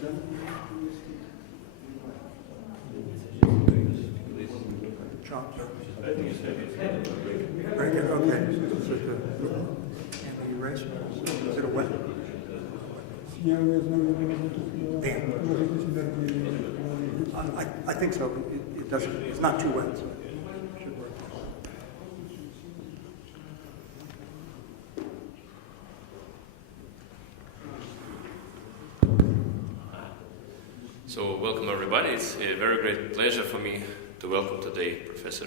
Very good. Okay. Is it the eraser? Is it a wet? I think so. It doesn't. It's not too wet. So it should work. So welcome everybody. It's a very great pleasure for me to welcome today Professor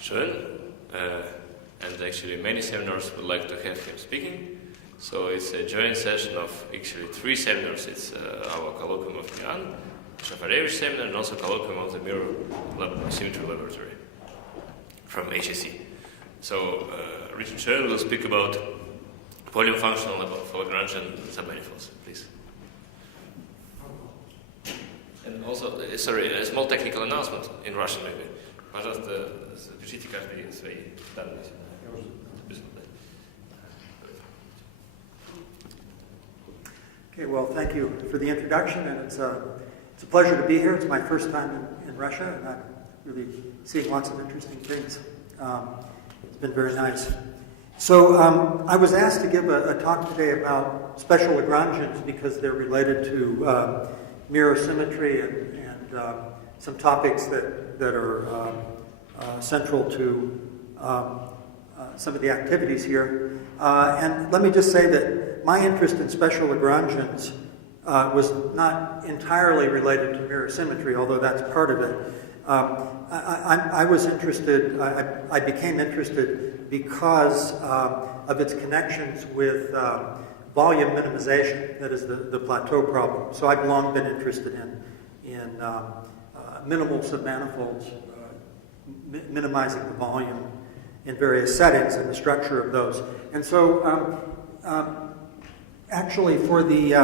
Schoen, and actually many seminars would like to have him speaking. So it's a joint session of actually 3 seminars. It's our Colloquium of MIAN, Shafarevich seminar, and also Colloquium of the Mirror Symmetry Laboratory from HEC. So Richard Schoen will speak about volume functional for Lagrangian submanifolds, please. And also, sorry, a small technical announcement in Russian maybe. Пожалуйста, запишите каждый свои данные. Okay, well, thank you for the introduction, and it's a pleasure to be here. It's my first time in Russia, and I'm really seeing lots of interesting things. It's been very nice. So I was asked to give a talk today about special Lagrangians because they're related to mirror symmetry and some topics that are central to some of the activities here. And let me just say that my interest in special Lagrangians was not entirely related to mirror symmetry, although that's part of it. I was interested, I became interested because of its connections with volume minimization, that is the Plateau problem. So I've long been interested in minimal submanifolds, minimizing the volume in various settings and the structure of those. And so actually for the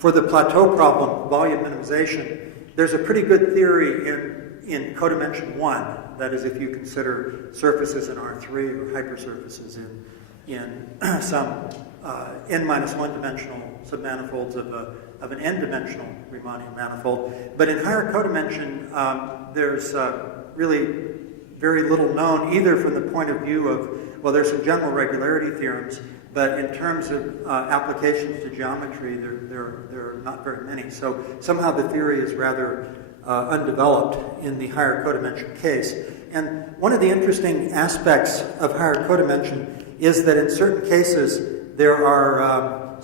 Plateau problem, volume minimization, there's a pretty good theory in codimension 1, that is if you consider surfaces in R3 or hypersurfaces in some n-1 dimensional submanifolds of an n-dimensional Riemannian manifold. But in higher codimension, there's really very little known, either from the point of view of, well, there's some general regularity theorems, but in terms of applications to geometry, there are not very many. So somehow the theory is rather undeveloped in the higher codimension case. And one of the interesting aspects of higher codimension is that in certain cases there are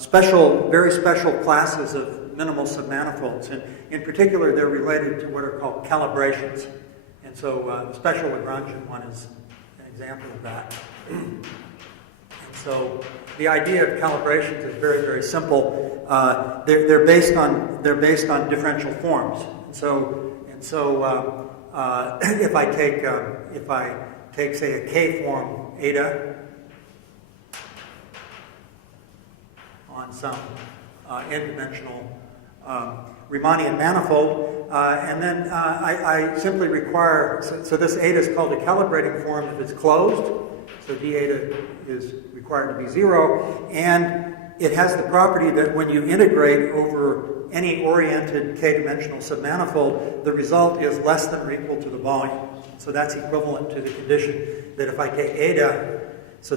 very special classes of minimal submanifolds. And in particular, they're related to what are called calibrations. And so the special Lagrangian one is an example of that. And so the idea of calibrations is very, very simple. They're based on differential forms. And so if I take say a K form eta on some n-dimensional Riemannian manifold, and then I simply require, so this eta is called a calibrating form if it's closed, so d eta is required to be 0, and it has the property that when you integrate over any oriented k-dimensional submanifold, the result is less than or equal to the volume. So that's equivalent to the condition that if I take eta, so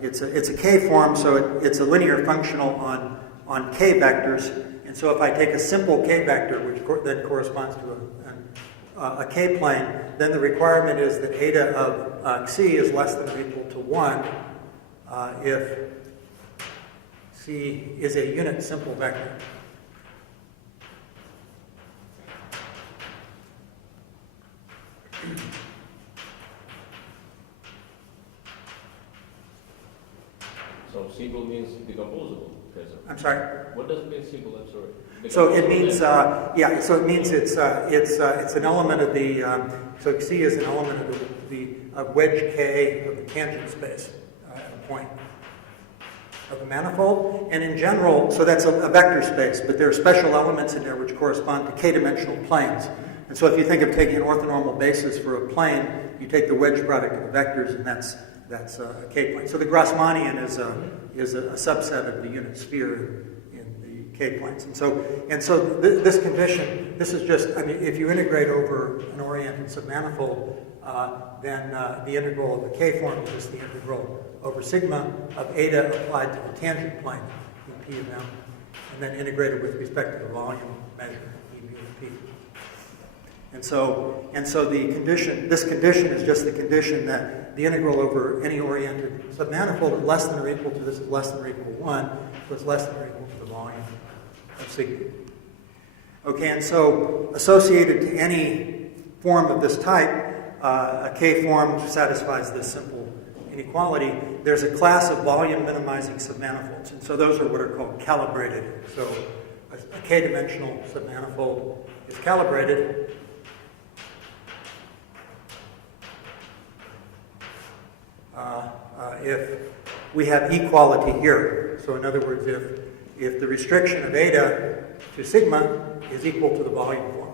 it's a k form, so it's a linear functional on k vectors. And so if I take a simple k vector, which then corresponds to a k plane, then the requirement is that eta of c is less than or equal to 1 if c is a unit simple vector. So simple means decomposable. I'm sorry. What does it mean simple? I'm sorry. So it means So it means it's an element of the. So C is an element of the wedge K of the tangent space at a point of the manifold. And in general, so that's a vector space, but there are special elements in there which correspond to k-dimensional planes. And so if you think of taking an orthonormal basis for a plane, you take the wedge product of the vectors, and that's a k-plane. So the Grassmannian is a subset of the unit sphere in the k-planes. And so this condition, this is just, I mean, if you integrate over an oriented submanifold, then the integral of the k form is just the integral over sigma of eta applied to the tangent plane in P of M, and then integrated with respect to the volume measure E mu of P. And so the condition, this condition is just the condition that the integral over any oriented submanifold is less than or equal to this is less than or equal to 1, so it's less than or equal to the volume of sigma. Okay, and so associated to any form of this type, a K form satisfies this simple inequality. There's a class of volume minimizing submanifolds, and so those are what are called calibrated. So a K-dimensional submanifold is calibrated if we have equality here. So in other words, if the restriction of eta to sigma is equal to the volume form.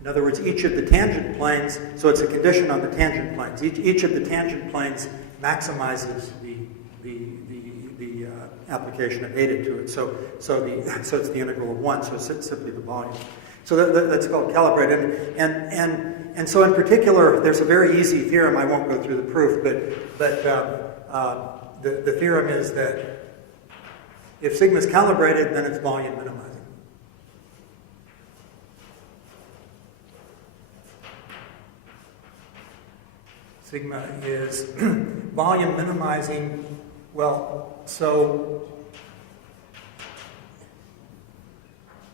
In other words, each of the tangent planes, so it's a condition on the tangent planes. Each of the tangent planes maximizes the application of eta to it. So it's the integral of 1, so it's simply the volume. So that's called calibrated. And so in particular, there's a very easy theorem. I won't go through the proof, but the theorem is that if sigma is calibrated, then it's volume minimizing. Sigma is volume minimizing. Well, so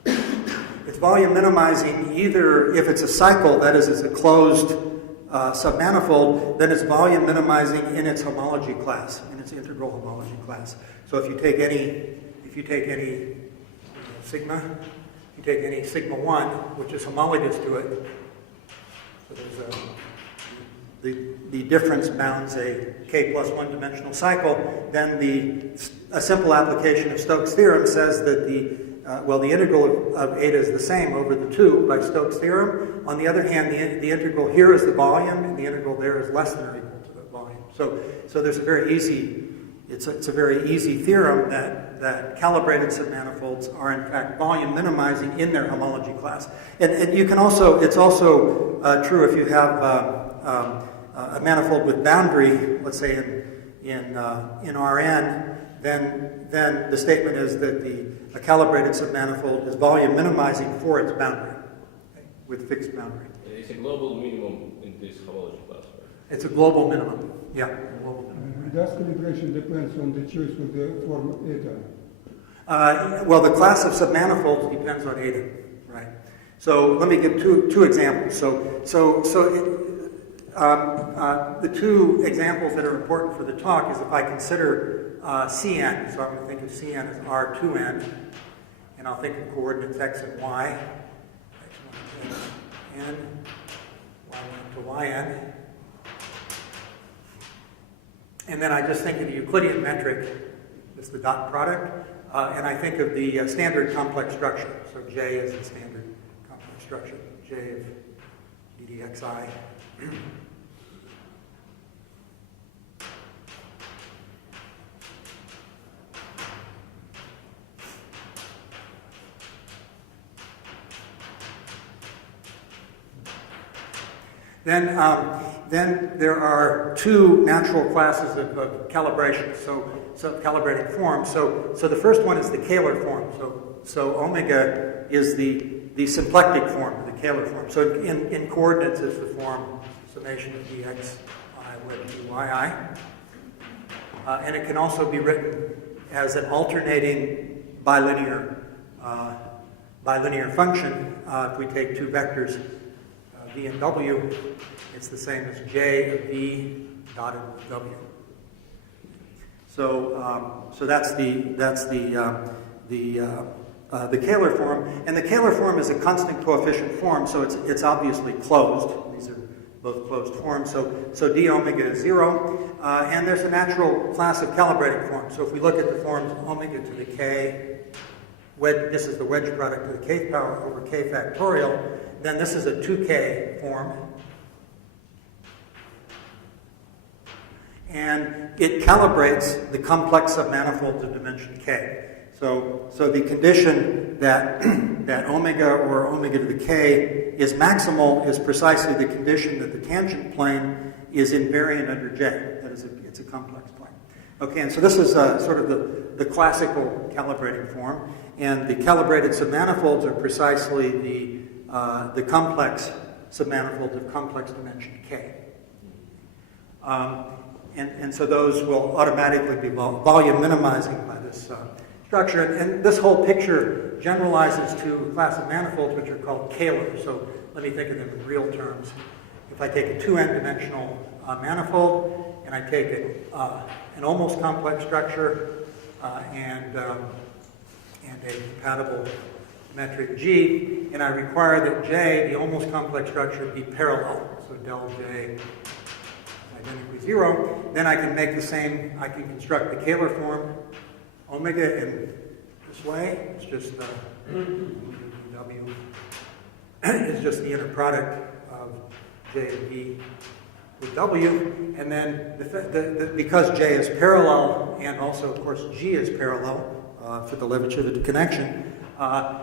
it's volume minimizing either if it's a cycle, that is, it's a closed submanifold, then it's volume minimizing in its homology class, in its integral homology class. So if you take any sigma, you take any sigma 1, which is homologous to it, so there's the difference bounds a k plus 1 dimensional cycle, then a simple application of Stokes' theorem says that the integral of eta is the same over the 2 by Stokes' theorem. On the other hand, the integral here is the volume, and the integral there is less than or equal to the volume. So there's a very easy, it's a very easy theorem that calibrated submanifolds are in fact volume minimizing in their homology class. And you can also, it's also true if you have a manifold with boundary, let's say in Rn, then the statement is that a calibrated submanifold is volume minimizing for its boundary, okay, with fixed boundary. It's a global minimum in this homology class, right? It's a global minimum, yeah. Global minimum. Does calibration depends on the choice of the form eta? Well, the class of submanifolds depends on eta, right? So let me give two examples. The two examples that are important for the talk is if I consider Cn, so I'm going to think of Cn as R2n, and I'll think of coordinates x and y, x1 to n, y1 to yn, and then I just think of the Euclidean metric, that's the dot product, and I think of the standard complex structure, so J is the standard complex structure, J of ddxi. Then there are two natural classes of calibration, so calibrating forms. So the first one is the Kahler form. So omega is the symplectic form, the Kahler form. So in coordinates is the form summation of dx I with dy. And it can also be written as an alternating bilinear function. If we take two vectors, v and w, it's the same as j of v dotted with w. So that's the Kahler form, and the Kahler form is a constant coefficient form, so it's obviously closed. These are both closed forms. So d omega is 0, and there's a natural class of calibrating forms. So if we look at the forms omega to the k, this is the wedge product to the kth power over k factorial. Then this is a 2k form. and it calibrates the complex submanifolds of dimension k. So the condition that that omega or omega to the k is maximal is precisely the condition that the tangent plane is invariant under J. That is, it's a complex plane. Okay, and so this is sort of the classical calibrating form, and the calibrated submanifolds are precisely the complex submanifolds of complex dimension k. And so those will automatically be volume minimizing by this structure. And this whole picture generalizes to a class of manifolds which are called Kahler. So let me think of them in real terms. If I take a 2n dimensional manifold and I take an almost complex structure and a compatible metric G, and I require that J, the almost complex structure, be parallel. So del J identically 0. Then I can make the same, I can construct the Kahler form. Omega in this way, it's just W is just the inner product of J and B with W, and then because J is parallel, and also of course G is parallel for the Leibniz connection,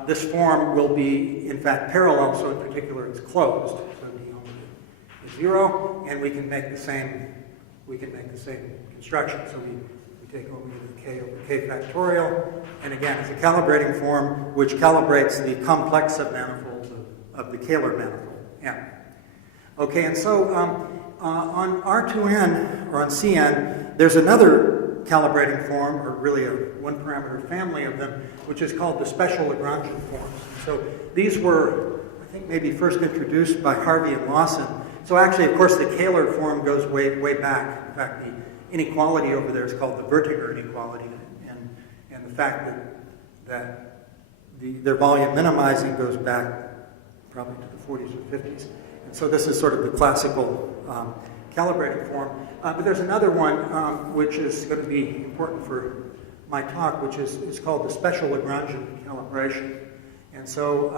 this form will be in fact parallel. So in particular, it's closed. So D omega is 0, and we can make the same. We can make the same construction. So we take omega to the k over k factorial, and again, it's a calibrating form which calibrates the complex submanifolds of the Kahler manifold M. Okay, and so on R2n, or on Cn, there's another calibrating form, or really a one-parameter family of them, which is called the special Lagrangian forms. So these were, I think, maybe first introduced by Harvey and Lawson. So actually, of course, the Kahler form goes way back. In fact, the inequality over there is called the Vertiger inequality, and the fact that their volume minimizing goes back probably to the 40s or 50s. And so this is sort of the classical calibrating form. But there's another one which is going to be important for my talk, which is called the special Lagrangian calibration. And so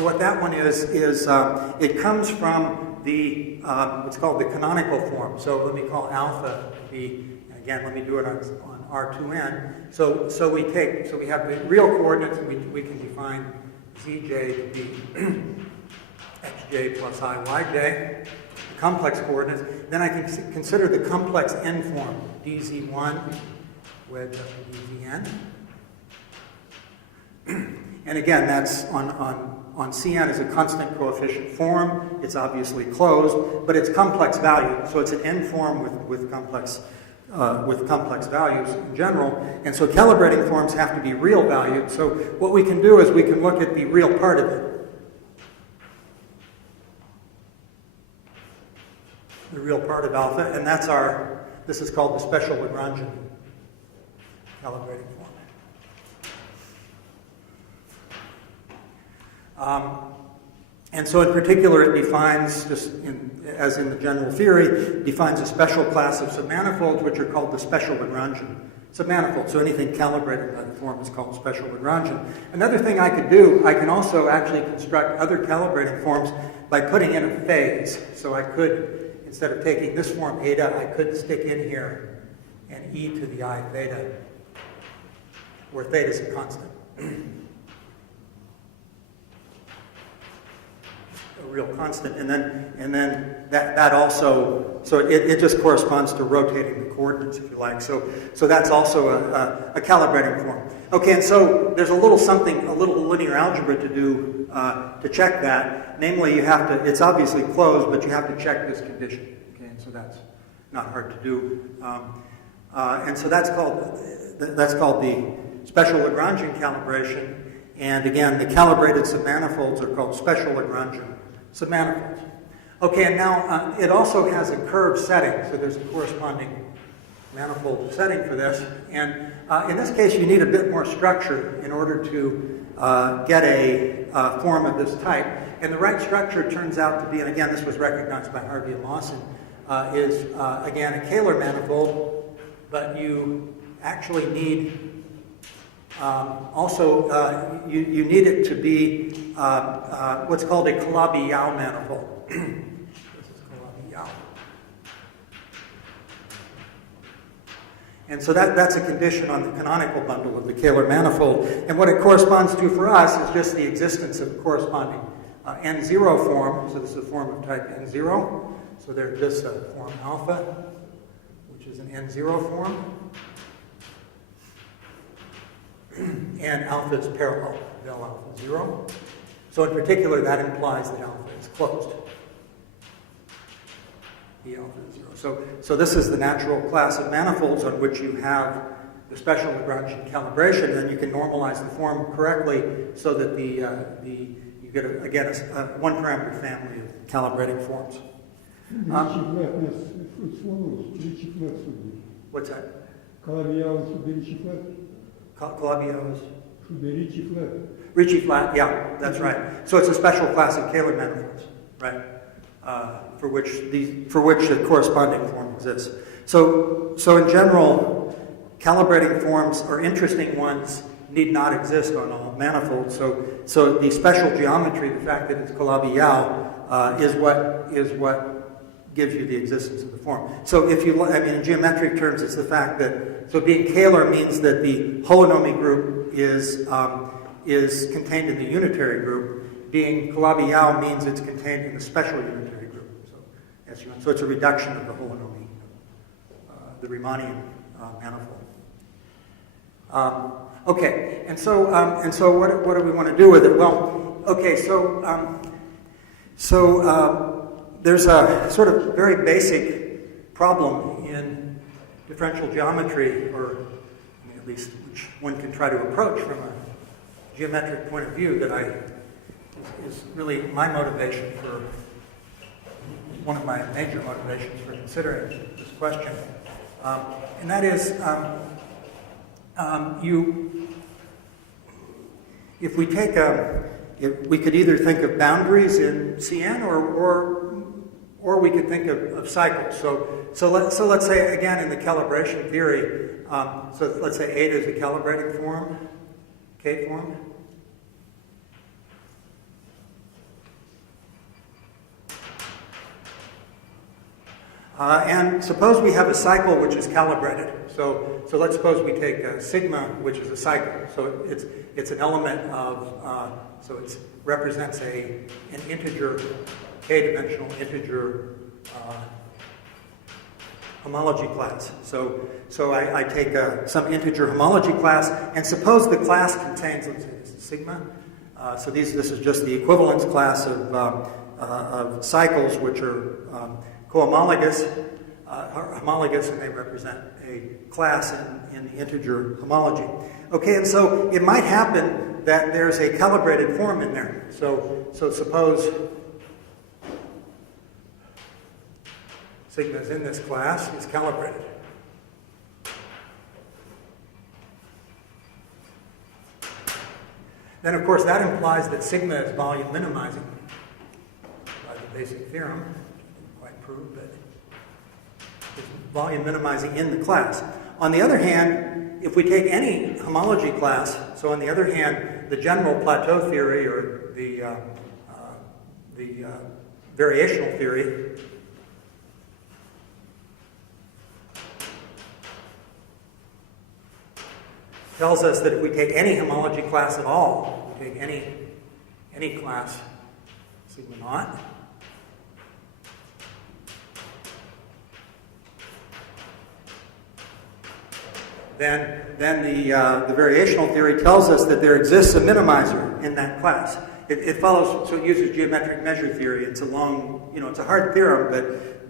what that one is it comes from the what's called the canonical form. So let me call alpha the, again, let me do it on R2n. So we have the real coordinates, and we can define zj to be xj plus iyj, the complex coordinates. Then I can consider the complex n form, dz1 wedge up to dzn. And again, that's on Cn is a constant coefficient form. It's obviously closed, but it's complex valued. So it's an n form with complex values in general. And so calibrating forms have to be real valued. So what we can do is we can look at the real part of it. The real part of alpha, and this is called the special Lagrangian calibrating form. And so in particular, it defines, as in the general theory, defines a special class of submanifolds, which are called the special Lagrangian submanifolds. So anything calibrated by the form is called special Lagrangian. Another thing I could do, I can also actually construct other calibrating forms by putting in a phase. So I could, instead of taking this form eta, I could stick in here an e to the I theta, where theta is a constant. A real constant, and then that also, so it just corresponds to rotating the coordinates, if you like. So that's also a calibrating form. Okay, and so there's a little linear algebra to do to check that. Namely, you have to, it's obviously closed, but you have to check this condition. Okay, and so that's not hard to do. And so that's called the special Lagrangian calibration. And again, the calibrated submanifolds are called special Lagrangian submanifolds. Okay, and now it also has a curve setting, so there's a corresponding manifold setting for this. And in this case, you need a bit more structure in order to get a form of this type. And the right structure turns out to be, and again, this was recognized by Harvey and Lawson, is again a Kahler manifold, but you actually need Also, you need it to be what's called a Calabi-Yau manifold. This is Calabi-Yau. And so that's a condition on the canonical bundle of the Kahler manifold. And what it corresponds to for us is just the existence of a corresponding N0 form. So this is a form of type N0. So there exists a form alpha, which is an N0 form. And alpha is parallel, del alpha 0. So in particular, that implies that alpha is closed. E alpha is 0. So this is the natural class of manifolds on which you have the special Lagrangian calibration, and then you can normalize the form correctly so that you get, again, a one-parameter family of calibrating forms. What's that? Calabi-Yau Ricci flat, yeah, that's right. So it's a special class of Kahler manifolds, right? For which the corresponding form exists. So in general, calibrating forms or interesting ones need not exist on all manifolds. So the special geometry, the fact that it's Calabi-Yau, is what gives you the existence of the form. So in geometric terms, it's the fact that, so being Kahler means that the holonomy group is contained in the unitary group. Being Calabi-Yau means it's contained in the special unitary group. So it's a reduction of the holonomy, the Riemannian manifold. Okay, and so what do we want to do with it? Well, okay, there's a sort of very basic problem in differential geometry, or at least which one can try to approach from a geometric point of view, that is really my motivation for, one of my major motivations for considering this question. And that is, if we take we could either think of boundaries in Cn, or we could think of cycles. So let's say, again, in the calibration theory, so let's say eta is a calibrating form, K form. And suppose we have a cycle which is calibrated. So let's suppose we take sigma, which is a cycle. So it's an element of, so it represents an integer, k-dimensional integer homology class. So I take some integer homology class, and suppose the class contains, let's say this is sigma. So this is just the equivalence class of cycles which are cohomologous, and they represent a class in the integer homology. Okay, and so it might happen that there's a calibrated form in there. So suppose sigma is in this class, is calibrated. Then, of course, that implies that sigma is volume minimizing by the basic theorem. Didn't quite prove, but it's volume minimizing in the class. On the other hand, if we take any homology class, so on the other hand, the general Plateau theory or the variational theory tells us that if we take any homology class at all, we take any class sigma naught, then the variational theory tells us that there exists a minimizer in that class. It follows, so it uses geometric measure theory. It's a long, it's a hard theorem,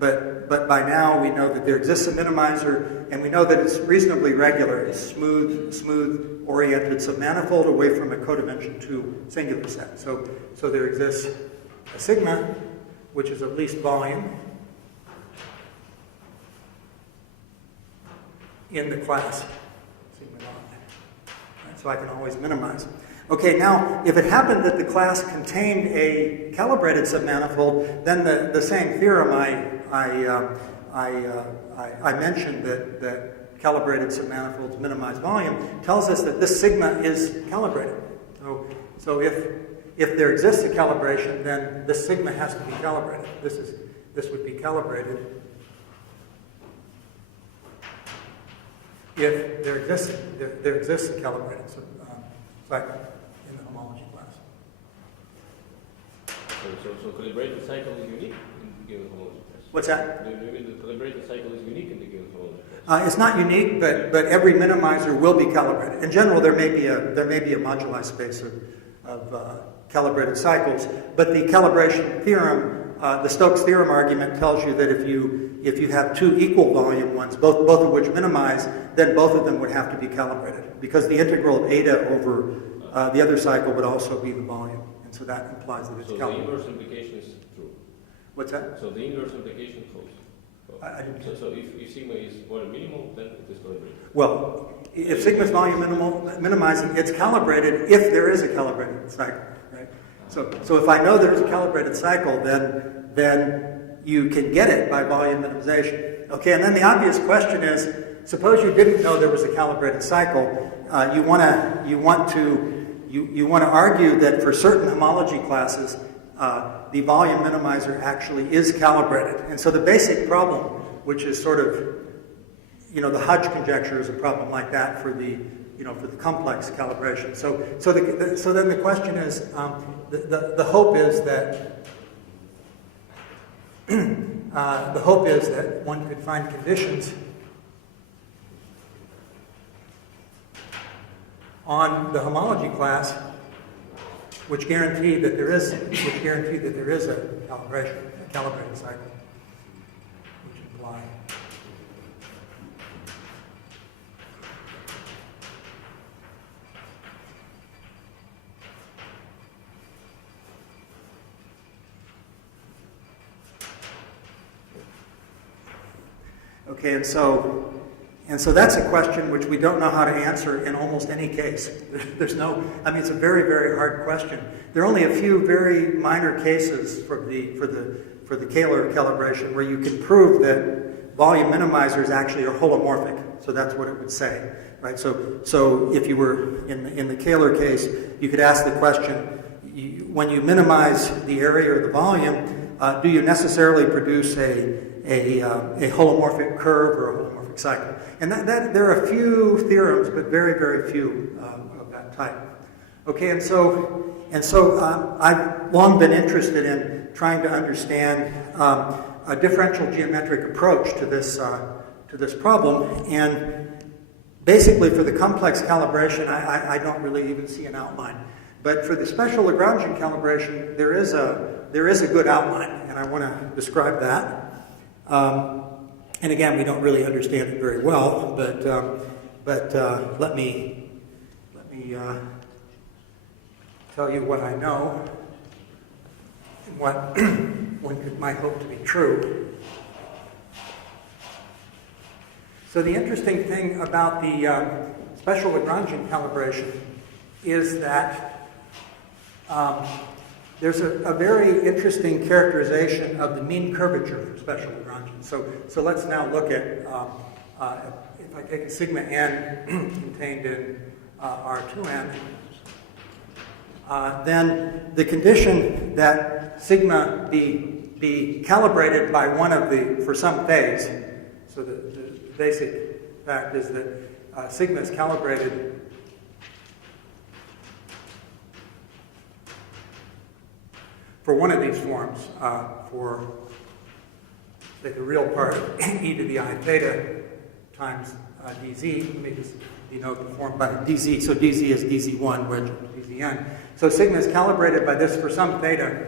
but by now we know that there exists a minimizer, and we know that it's reasonably regular. It's smooth oriented submanifold away from a codimension 2 singular set. So there exists a sigma, which is at least volume in the class sigma naught. Right, so I can always minimize. Okay, now, if it happened that the class contained a calibrated submanifold, then the same theorem I mentioned that calibrated submanifolds minimize volume, tells us that this sigma is calibrated. So if there exists a calibration, then this sigma has to be calibrated. This would be calibrated if there exists a calibrated cycle in the homology class. So calibrated cycle is unique in the given homology class? What's that? Do you mean the calibrated cycle is unique in the given homology class? It's not unique, but every minimizer will be calibrated. In general, there may be a moduli space of calibrated cycles, but the calibration theorem, the Stokes theorem argument tells you that if you have two equal volume ones, both of which minimize, then both of them would have to be calibrated, because the integral of eta over the other cycle would also be the volume, and so that implies that it's calibrated. So the inverse implication is true. What's that? So the inverse implication holds. I didn't. So if sigma is volume minimal, then it is calibrated. Well, if sigma is volume minimizing, it's calibrated if there is a calibrated cycle, right? So if I know there's a calibrated cycle, then you can get it by volume minimization. Okay, and then the obvious question is, suppose you didn't know there was a calibrated cycle. You want to argue that for certain homology classes, the volume minimizer actually is calibrated. And so the basic problem, which is sort of, the Hodge conjecture is a problem like that for the complex calibration. So then the question is, the hope is that one could find conditions on the homology class which guarantee that there is a calibrated cycle, which imply okay, and so that's a question which we don't know how to answer in almost any case. It's a very, very hard question. There are only a few very minor cases for the Kahler calibration where you can prove that volume minimizers actually are holomorphic. So that's what it would say, right? So if you were in the Kahler case, you could ask the question: when you minimize the area or the volume, do you necessarily produce a holomorphic curve or a holomorphic cycle? And that there are a few theorems, but very, very few of that type. Okay, and so I've long been interested in trying to understand a differential geometric approach to this problem. And basically, for the complex calibration, I don't really even see an outline. But for the special Lagrangian calibration, there is a good outline, and I want to describe that. And again, we don't really understand it very well, but let me tell you what I know and what one might hope to be true. So the interesting thing about the special Lagrangian calibration is that there's a very interesting characterization of the mean curvature for special Lagrangian. So let's now look at, if I take a sigma n contained in R2n, then the condition that sigma be calibrated by one of for some phase, so the basic fact is that sigma is calibrated for one of these forms, for say the real part of e to the I theta times dz. Let me just denote the form by dz. So dz is dz1, wedge dzn. So sigma is calibrated by this for some theta.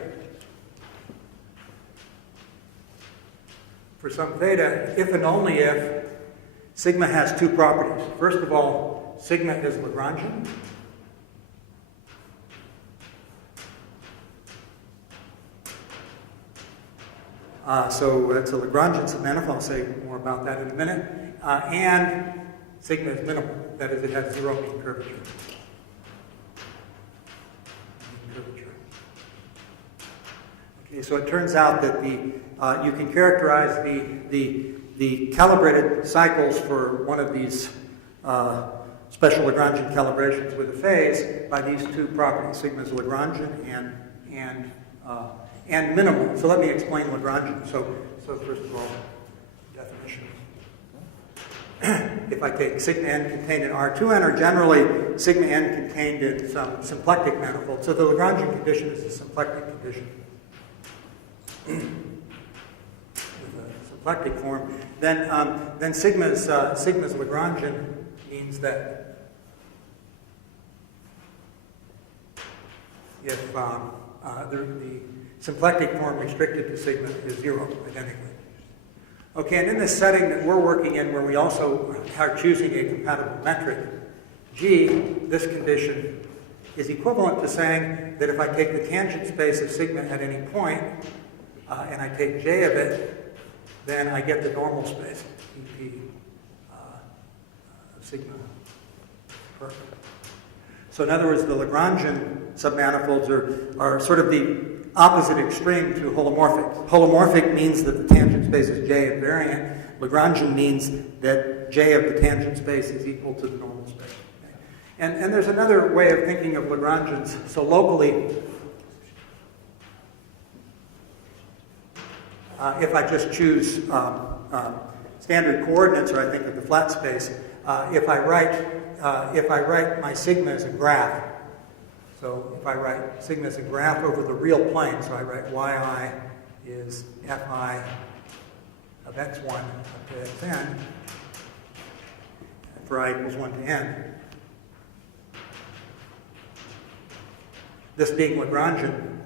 For some theta, if and only if sigma has two properties. First of all, sigma is Lagrangian. So it's a Lagrangian submanifold. I'll say more about that in a minute. And sigma is minimal. That is, it has zero mean curvature. Okay, so it turns out that you can characterize the calibrated cycles for one of these special Lagrangian calibrations with a phase by these two properties. Sigma is Lagrangian and minimal. So let me explain Lagrangian. So first of all, definition. If I take sigma n contained in R2n, or generally sigma n contained in some symplectic manifold. So the Lagrangian condition is a symplectic condition with a symplectic form. Then sigma's Lagrangian means that if the symplectic form restricted to sigma is 0, identically. Okay, and in this setting that we're working in, where we also are choosing a compatible metric, G, this condition is equivalent to saying that if I take the tangent space of sigma at any point, and I take J of it, then I get the normal space, EP sigma. Perfect. So in other words, the Lagrangian submanifolds are sort of the opposite extreme to holomorphic. Holomorphic means that the tangent space is J invariant. Lagrangian means that J of the tangent space is equal to the normal space. Okay? And there's another way of thinking of Lagrangians. So locally, if I just choose standard coordinates, or I think of the flat space, if I write my sigma as a graph, so if I write sigma as a graph over the real plane, so I write yi is fi of x1 up to xn, for I equals 1 to n. This being Lagrangian,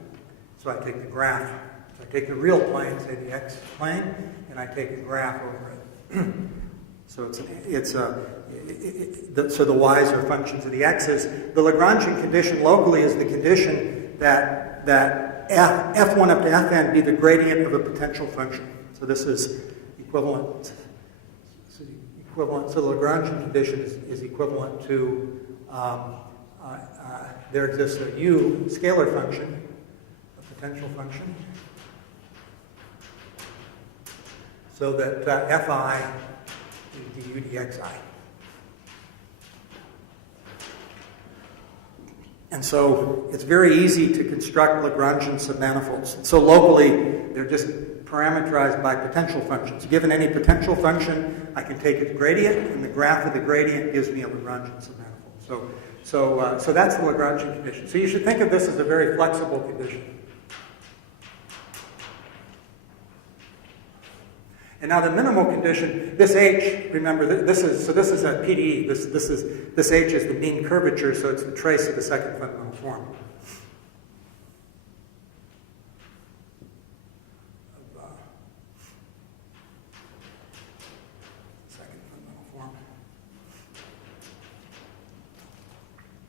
so I take the graph. So I take the real plane, say the x plane, and I take a graph over it. So so the y's are functions of the x's. The Lagrangian condition locally is the condition that f1 up to fn be the gradient of a potential function. So this is equivalent. So the Lagrangian condition is equivalent to there exists a u scalar function, a potential function, so that fi is du dxi. And so it's very easy to construct Lagrangian submanifolds. So locally, they're just parameterized by potential functions. Given any potential function, I can take its gradient, and the graph of the gradient gives me a Lagrangian submanifold. So that's the Lagrangian condition. So you should think of this as a very flexible condition. And now the minimal condition, this H, remember, this is a PDE. This H is the mean curvature, so it's the trace of the second fundamental form. Second fundamental form.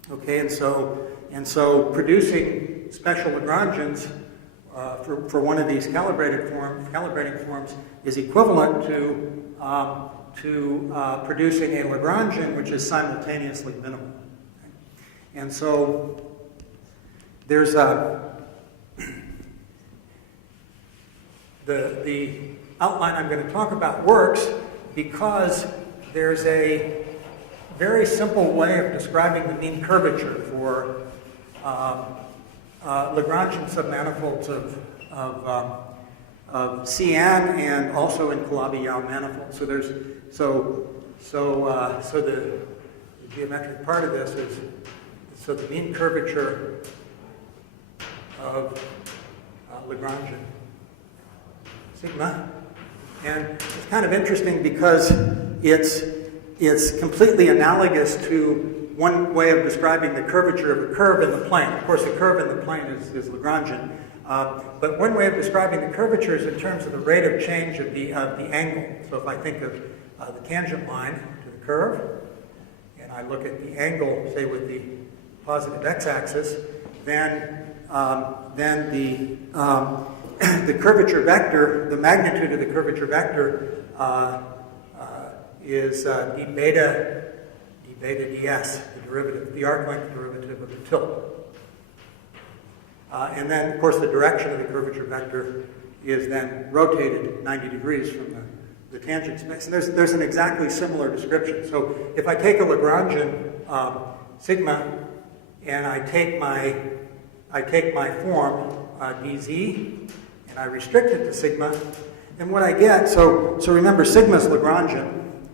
Okay, and so producing special Lagrangians for one of these calibrating forms is equivalent to producing a Lagrangian which is simultaneously minimal. And so there's the outline I'm going to talk about works because there's a very simple way of describing the mean curvature for Lagrangian submanifolds of Cn and also in Calabi-Yau manifolds. So the geometric part of this is the mean curvature of Lagrangian sigma, and it's kind of interesting because it's completely analogous to one way of describing the curvature of a curve in the plane. Of course, the curve in the plane is Lagrangian. But one way of describing the curvature is in terms of the rate of change of the angle. So if I think of the tangent line to the curve, and I look at the angle, say with the positive x-axis, then the curvature vector, the magnitude of the curvature vector is d beta ds, the arc length derivative of the tilt. And then, of course, the direction of the curvature vector is then rotated 90 degrees the tangent space. And there's an exactly similar description. So if I take a Lagrangian sigma and I take my form dz and I restrict it to sigma, and what I get, so remember sigma is Lagrangian,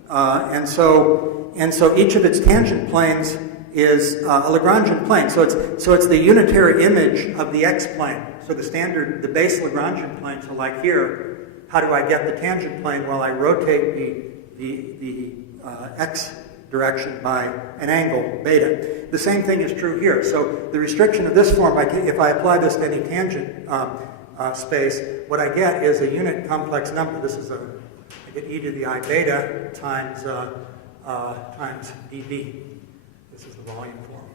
and so each of its tangent planes is a Lagrangian plane. So it's the unitary image of the x-plane. So the base Lagrangian plane. So like here, how do I get the tangent plane? Well, I rotate the x direction by an angle, beta. The same thing is true here. So the restriction of this form, if I apply this to any tangent space, what I get is a unit complex number. This is I get e to the I beta times dv. This is the volume form.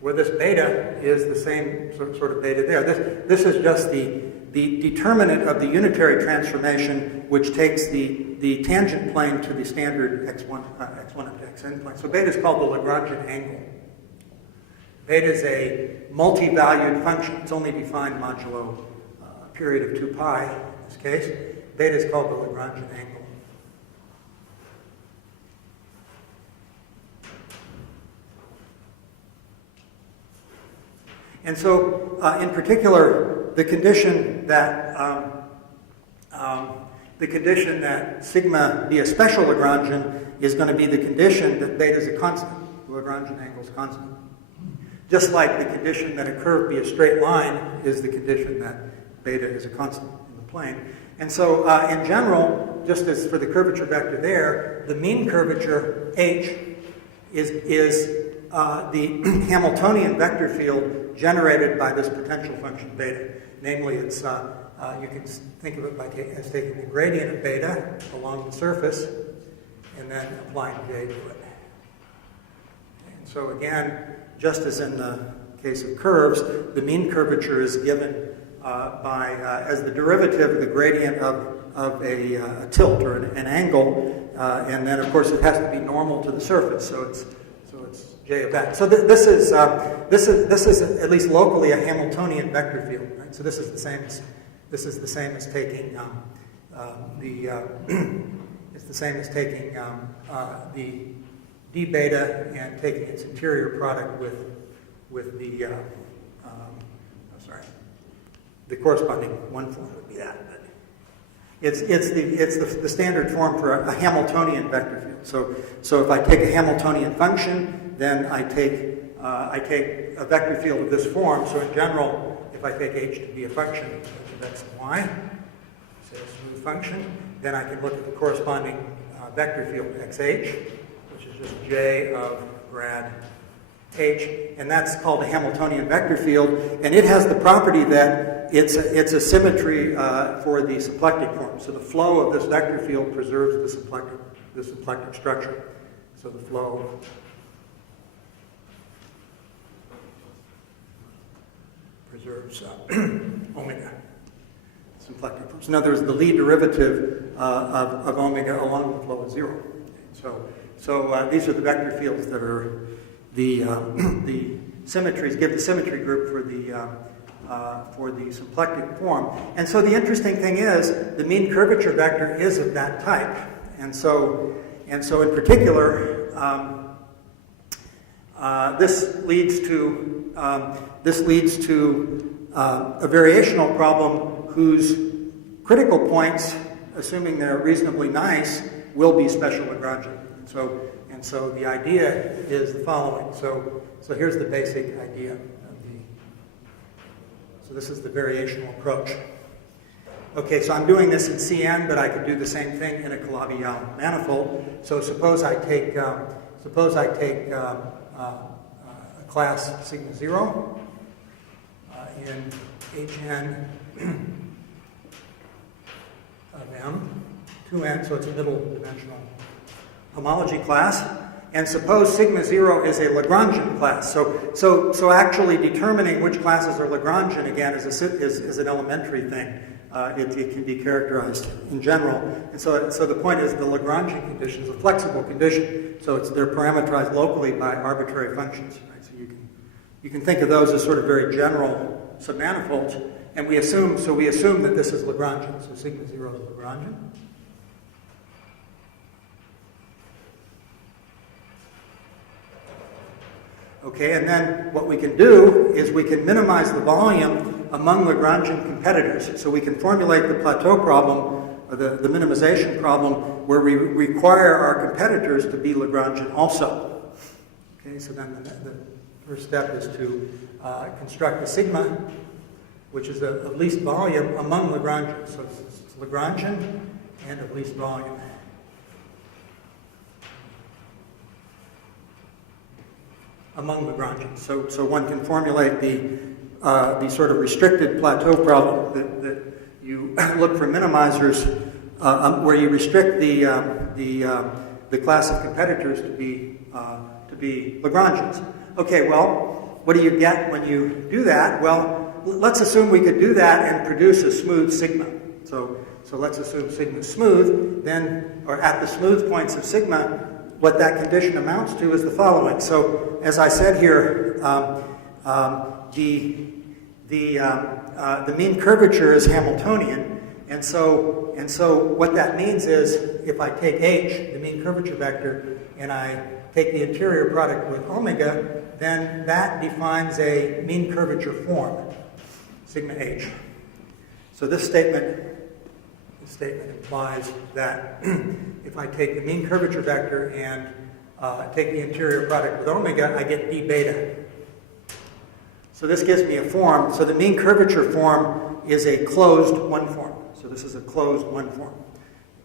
Where this beta is the same sort of beta there. This is just the determinant of the unitary transformation, which takes the tangent plane to the standard x1 up to xn plane. So beta is called the Lagrangian angle. Beta is a multi-valued function. It's only defined modulo a period of 2 pi in this case. Beta is called the Lagrangian angle. And so, in particular, the condition that sigma be a special Lagrangian is going to be the condition that beta is a constant. The Lagrangian angle is constant. Just like the condition that a curve be a straight line is the condition that beta is a constant in the plane. And so, in general, just as for the curvature vector there, the mean curvature h is the Hamiltonian vector field generated by this potential function beta. Namely, it's you can think of it as taking the gradient of beta along the surface and then applying j to it. And so again, just as in the case of curves, the mean curvature is given as the derivative of the gradient of a tilt or an angle, and then of course it has to be normal to the surface. So it's j of that. So this is at least locally a Hamiltonian vector field. Right? So this is the same as taking the d beta and taking its interior product with the corresponding one form would be that. But it's the standard form for a Hamiltonian vector field. So if I take a Hamiltonian function, then I take a vector field of this form. So in general, if I take h to be a function of x and y, say a smooth function, then I can look at the corresponding vector field xh, which is just j of grad h, and that's called a Hamiltonian vector field, and it has the property that it's a symmetry for the symplectic form. So the flow of this vector field preserves the symplectic structure. So the flow preserves omega, symplectic forms. In other words, the Lie derivative of omega along the flow is 0. So these are the vector fields that are the symmetries, give the symmetry group for the symplectic form. And so the interesting thing is the mean curvature vector is of that type. And so in particular, this leads to a variational problem whose critical points, assuming they're reasonably nice, will be special Lagrangian. And so the idea is the following. So here's the basic idea. So this is the variational approach. Okay, so I'm doing this in Cn, but I could do the same thing in a Calabi-Yau manifold. So suppose I take a class sigma 0 in Hn of M, 2n, so it's a middle dimensional homology class. And suppose sigma 0 is a Lagrangian class. So actually determining which classes are Lagrangian, again, is an elementary thing. It can be characterized in general. And so the point is the Lagrangian condition is a flexible condition. So they're parameterized locally by arbitrary functions. Right? So you can think of those as sort of very general submanifolds. And we assume that this is Lagrangian. So sigma 0 is Lagrangian. Okay, and then what we can do is we can minimize the volume among Lagrangian competitors. So we can formulate the Plateau problem, or the minimization problem, where we require our competitors to be Lagrangian also. Okay, so then the first step is to construct a sigma, which is of least volume among Lagrangians. So it's Lagrangian and of least volume. Among Lagrangians. So one can formulate the sort of restricted Plateau problem that you look for minimizers where you restrict the class of competitors to be Lagrangians. Okay, well, what do you get when you do that? Well, let's assume we could do that and produce a smooth sigma. So let's assume sigma is smooth, then, or at the smooth points of sigma, what that condition amounts to is the following. So, as I said here, the mean curvature is Hamiltonian, and so what that means is if I take h, the mean curvature vector, and I take the interior product with omega, then that defines a mean curvature form, sigma h. So this statement implies that if I take the mean curvature vector and take the interior product with omega, I get d beta. So this gives me a form. So the mean curvature form is a closed one form. So this is a closed one form.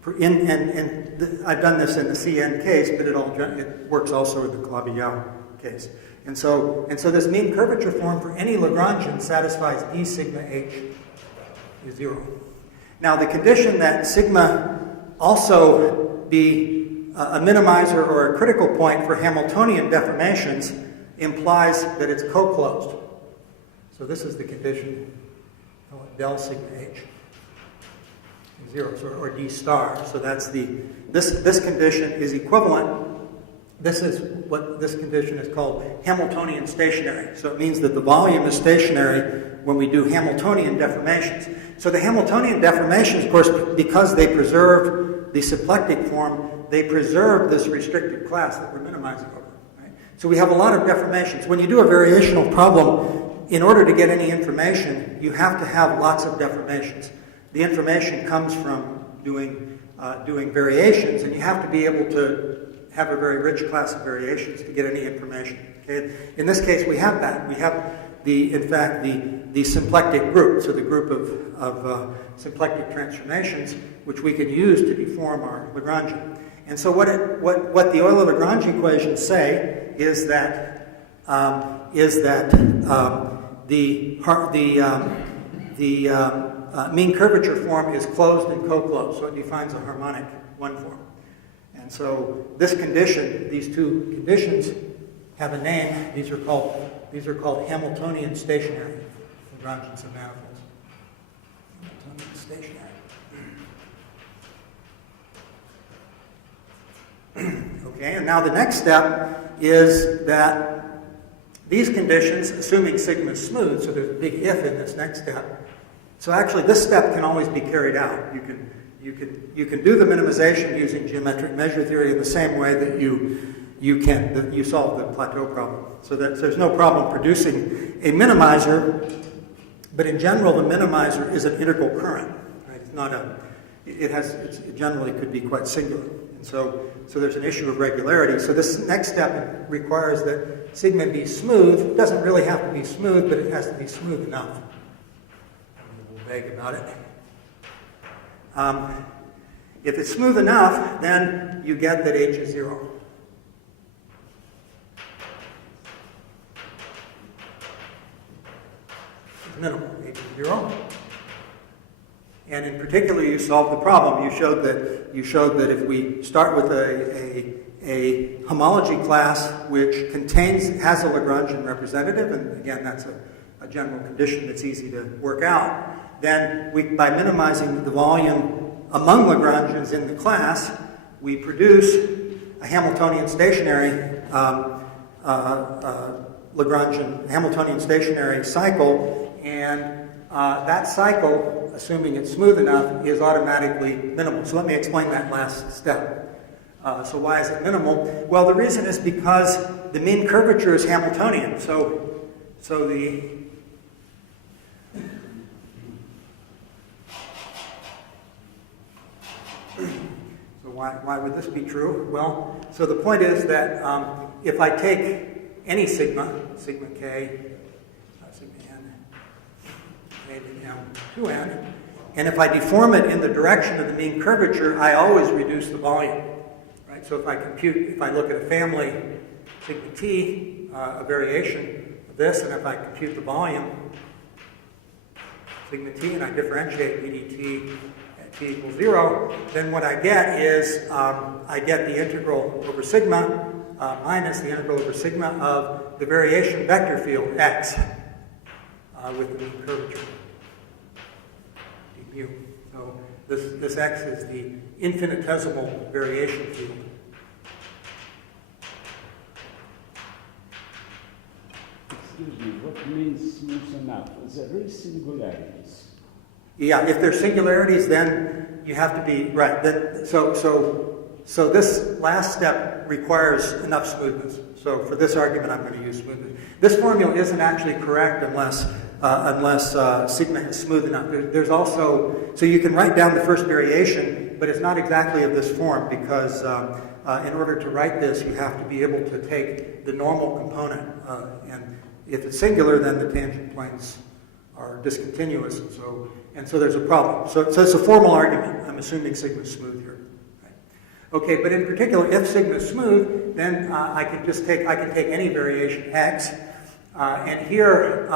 I've done this in the CN case, but it works also in the Clavier case. And so this mean curvature form for any Lagrangian satisfies d sigma h is 0. Now the condition that sigma also be a minimizer or a critical point for Hamiltonian deformations implies that it's co-closed. So this is the condition, del sigma h is 0, or d star. So that's this condition is equivalent. This is what this condition is called Hamiltonian stationary. So it means that the volume is stationary when we do Hamiltonian deformations. So the Hamiltonian deformations, of course, because they preserve the symplectic form, they preserve this restricted class that we're minimizing over. Right? So we have a lot of deformations. When you do a variational problem, in order to get any information, you have to have lots of deformations. The information comes from doing variations, and you have to be able to have a very rich class of variations to get any information. Okay? In this case, we have that. We have the symplectic group, so the group of symplectic transformations, which we can use to deform our Lagrangian. And so what the Euler-Lagrange equations say is that the mean curvature form is closed and co-closed, so it defines a harmonic one form. And so this condition, these two conditions, have a name. These are called Hamiltonian stationary Lagrangian submanifolds. Hamiltonian stationary. Okay, and now the next step is that these conditions, assuming sigma is smooth, so there's a big if in this next step. So actually, this step can always be carried out. You can do the minimization using geometric measure theory in the same way that you solve the Plateau problem. So that there's no problem producing a minimizer, but in general, the minimizer is an integral current. Right? It's not it generally could be quite singular. And so there's an issue of regularity. So this next step requires that sigma be smooth. It doesn't really have to be smooth, but it has to be smooth enough. I'm a little vague about it. If it's smooth enough, then you get that h is 0. It's minimal, h is 0. And in particular, you solved the problem. You showed that if we start with a homology class which has a Lagrangian representative, and again, that's a general condition that's easy to work out, then by minimizing the volume among Lagrangians in the class, we produce a Hamiltonian stationary Hamiltonian stationary cycle, and that cycle, assuming it's smooth enough, is automatically minimal. So let me explain that last step. So why is it minimal? Well, the reason is because the mean curvature is Hamiltonian. So why would this be true? Well, so the point is that if I take any sigma k, sigma n, k to m 2n, and if I deform it in the direction of the mean curvature, I always reduce the volume. Right? So if I look at a family, sigma t, a variation of this, and if I compute the volume, sigma t, and I differentiate ddt at t equals 0, then what I get is I get the integral over sigma minus the integral over sigma of the variation vector field x with the mean curvature, d mu. So this x is the infinitesimal variation field. Excuse me, what means smooth enough? There is singularities. Yeah, if there's singularities, then you have to be right. So this last step requires enough smoothness. So for this argument, I'm going to use smoothness. This formula isn't actually correct unless sigma is smooth enough. There's also, so you can write down the first variation, but it's not exactly of this form because in order to write this, you have to be able to take the normal component. And if it's singular, then the tangent planes are discontinuous, and so there's a problem. So it's a formal argument. I'm assuming sigma is smooth here. Right? Okay, but in particular, if sigma is smooth, then I can take any variation x, and here,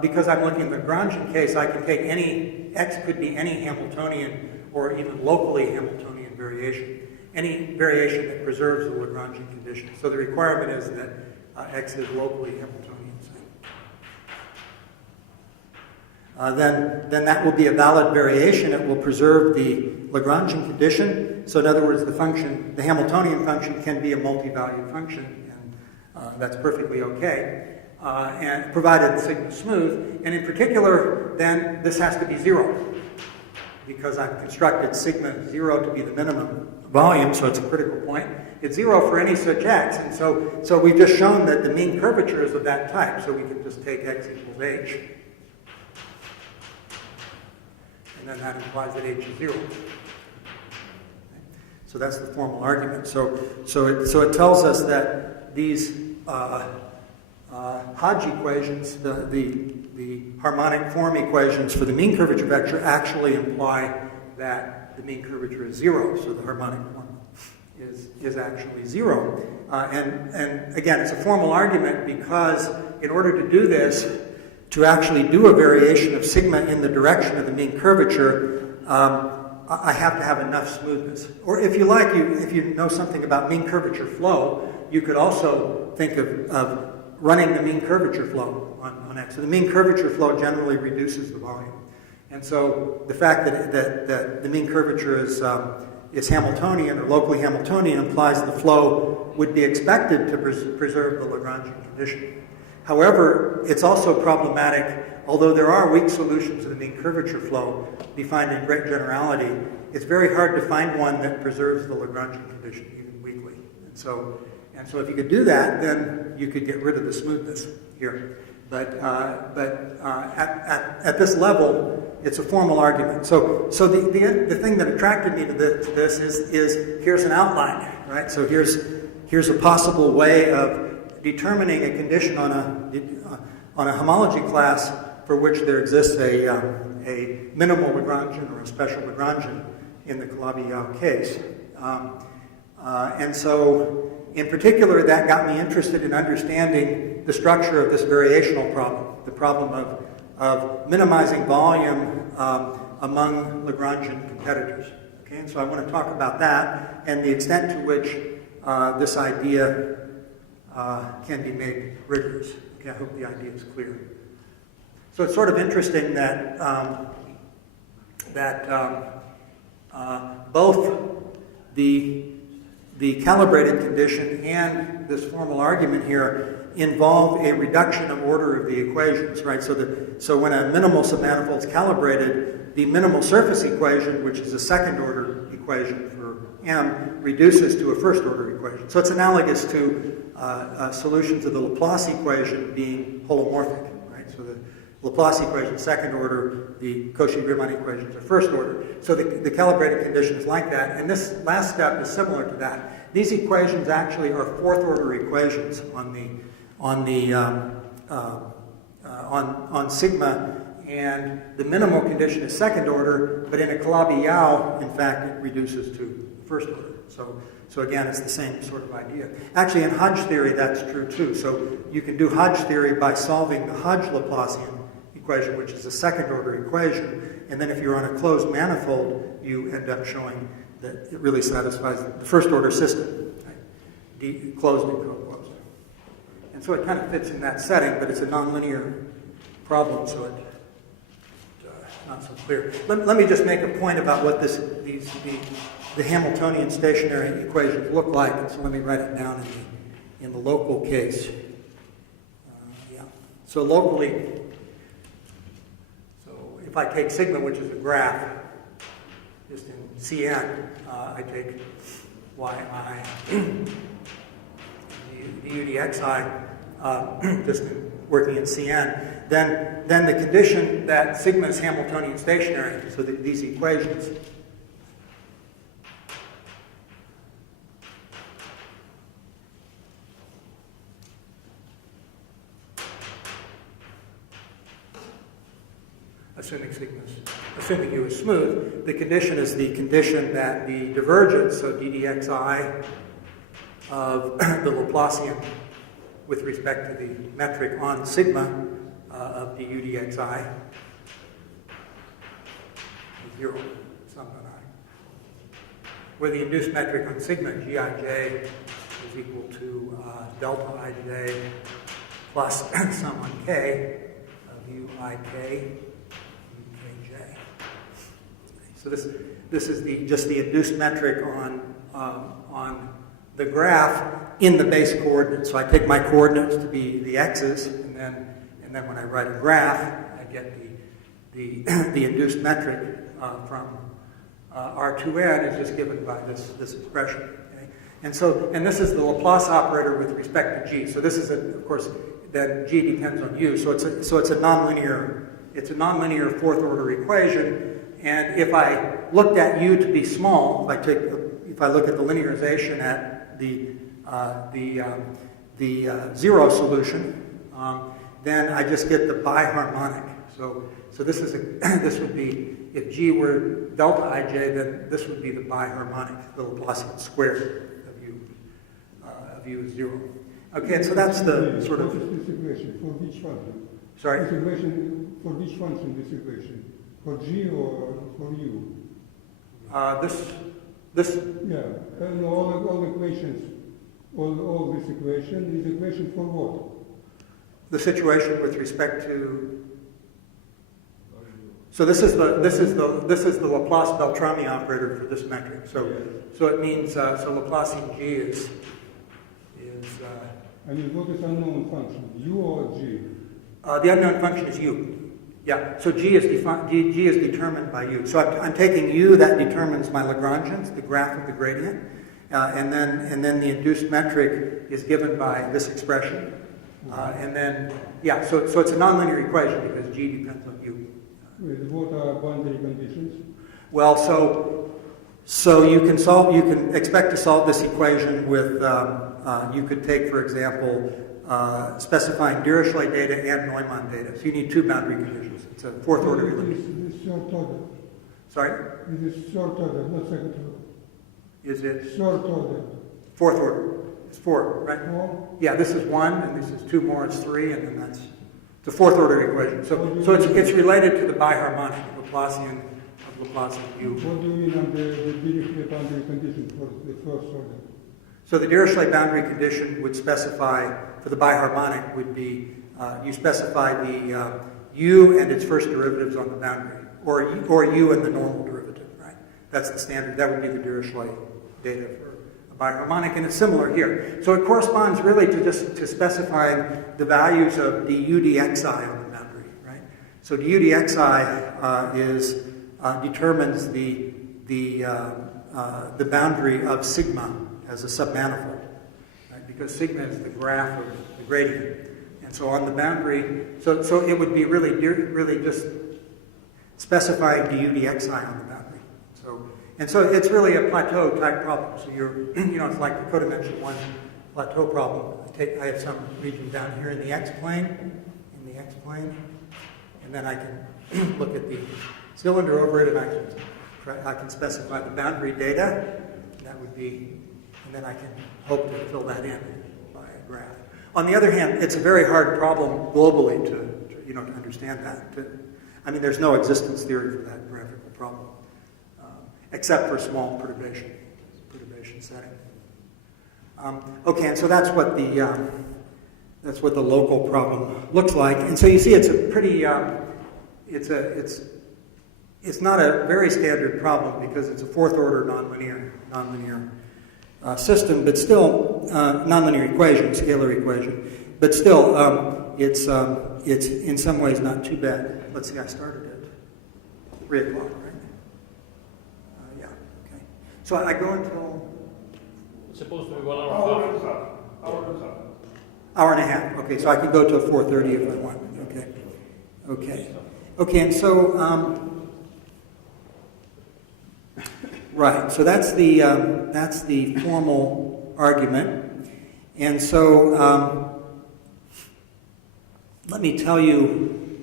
because I'm looking at the Lagrangian case, I can take any x could be any Hamiltonian or even locally Hamiltonian variation, any variation that preserves the Lagrangian condition. So the requirement is that x is locally Hamiltonian. Then that will be a valid variation. It will preserve the Lagrangian condition. So in other words, the Hamiltonian function can be a multi-valued function, and that's perfectly okay, and provided sigma is smooth. And in particular, then this has to be 0, because I've constructed sigma 0 to be the minimum volume, so it's a critical point. It's 0 for any such x, and so we've just shown that the mean curvature is of that type, so we can just take x equals h. And then that implies that h is 0. So that's the formal argument. So it tells us that these Hodge equations, the harmonic form equations for the mean curvature vector, actually imply that the mean curvature is 0. So the harmonic form is actually 0. And again, it's a formal argument because in order to do this, to actually do a variation of sigma in the direction of the mean curvature, I have to have enough smoothness. Or if you like, if you know something about mean curvature flow, you could also think of running the mean curvature flow on x. So the mean curvature flow generally reduces the volume. And so the fact that the mean curvature is Hamiltonian or locally Hamiltonian implies the flow would be expected to preserve the Lagrangian condition. However, it's also problematic, although there are weak solutions to the mean curvature flow defined in great generality, it's very hard to find one that preserves the Lagrangian condition even weakly. And so if you could do that, then you could get rid of the smoothness here. But at this level, it's a formal argument. So the thing that attracted me to this is here's an outline, right? So here's a possible way of determining a condition on a homology class for which there exists a minimal Lagrangian or a special Lagrangian in the Calabi-Yau case. And so, in particular, that got me interested in understanding the structure of this variational problem, the problem of minimizing volume among Lagrangian competitors. Okay, and so I want to talk about that and the extent to which this idea can be made rigorous. Okay, I hope the idea is clear. So it's sort of interesting that both the calibrated condition and this formal argument here involve a reduction of order of the equations, right? So when a minimal submanifold is calibrated, the minimal surface equation, which is a second order equation for M, reduces to a first order equation. So it's analogous to solutions of the Laplace equation being holomorphic, right? So the Laplace equation second order, the Cauchy-Riemann equations are first order. So the calibrated condition is like that, and this last step is similar to that. These equations actually are fourth order equations on sigma, and the minimal condition is second order, but in a Calabi-Yau, in fact, it reduces to first order. So again, it's the same sort of idea. Actually, in Hodge theory, that's true too. So you can do Hodge theory by solving the Hodge-Laplacian equation, which is a second order equation, and then if you're on a closed manifold, you end up showing that it really satisfies the first order system, right? Closed and co-closed. And so it kind of fits in that setting, but it's a nonlinear problem, so it's not so clear. Let me just make a point about what the Hamiltonian stationary equations look like. So let me write it down in the local case. So locally, so if I take sigma, which is a graph, just in Cn, I take yi du dxi, just working in Cn, then the condition that sigma is Hamiltonian stationary, so these equations, assuming u is smooth, the condition is the condition that the divergence, so d dxi of the Laplacian with respect to the metric on sigma of du dxi is 0, sum on I. Where the induced metric on sigma, gij, is equal to delta ij plus sum on k of u ik. So this is just the induced metric on the graph in the base coordinates. So I take my coordinates to be the x's, and then when I write a graph, I get the induced metric from R2n is just given by this expression. Okay? And this is the Laplace operator with respect to g. So this is of course that g depends on u. So it's a nonlinear fourth order equation. And if I looked at u to be small, if I look at the linearization at the zero solution, then I just get the biharmonic. So this would be, if g were delta ij, then this would be the biharmonic, the Laplacian square of u is 0. Okay, and so that's the sort of. What is this equation? For which function? Sorry. This equation, for which function this equation? For g or for u? This. Yeah, and all equations, all this equation is equation for what? The situation with respect to. So this is the Laplace-Beltrami operator for this metric. So it means so Laplacian g is. I mean, what is unknown function? U or g? The unknown function is u. Yeah, so g is determined by u. So I'm taking u, that determines my Lagrangians, the graph of the gradient, and then the induced metric is given by this expression, and then so it's a nonlinear equation because g depends on u. What are boundary conditions? Well, so you can expect to solve this equation with you could take, for example, specifying Dirichlet data and Neumann data. So you need two boundary conditions. It's a fourth order equation. This is third order. Sorry? This is third order, not second order. Is it? Third order. Fourth order. It's 4, right? 4? Yeah, this is 1, and this is 2 more, it's 3, and then that's the fourth order equation. So it's related to the biharmonic Laplacian u. What do you mean on the Dirichlet boundary condition for the first order? So the Dirichlet boundary condition would specify, for the biharmonic, would be, you specify the u and its first derivatives on the boundary, or u and the normal derivative, right? That's the standard. That would be the Dirichlet data for a biharmonic, and it's similar here. So it corresponds really to specifying the values of du dxi on the boundary, right? So du dxi determines the boundary of sigma as a submanifold, right? Because sigma is the graph of the gradient. And so on the boundary, so it would be really just specifying du dxi on the boundary. So it's really a plateau type problem. So it's like the codimension 1 plateau problem. I have some region down here in the x-plane, and then I can look at the cylinder over it, and I can specify the boundary data. That would be, and then I can hope to fill that in by a graph. On the other hand, it's a very hard problem globally to understand that. There's no existence theory for that graphical problem, except for small perturbation setting. Okay, and so that's what the local problem looks like. And so you see, it's a pretty, it's not a very standard problem because it's a fourth order nonlinear system, but still nonlinear equation, scalar equation. But still, it's in some ways not too bad. Let's see, I started at 3 o'clock, right? Yeah. Okay. So I go until. It's supposed to be 1 hour and a half. Hour and a half. Okay, so I can go to 4:30 if I want. Okay, and so. Right, so that's the formal argument, and so let me tell you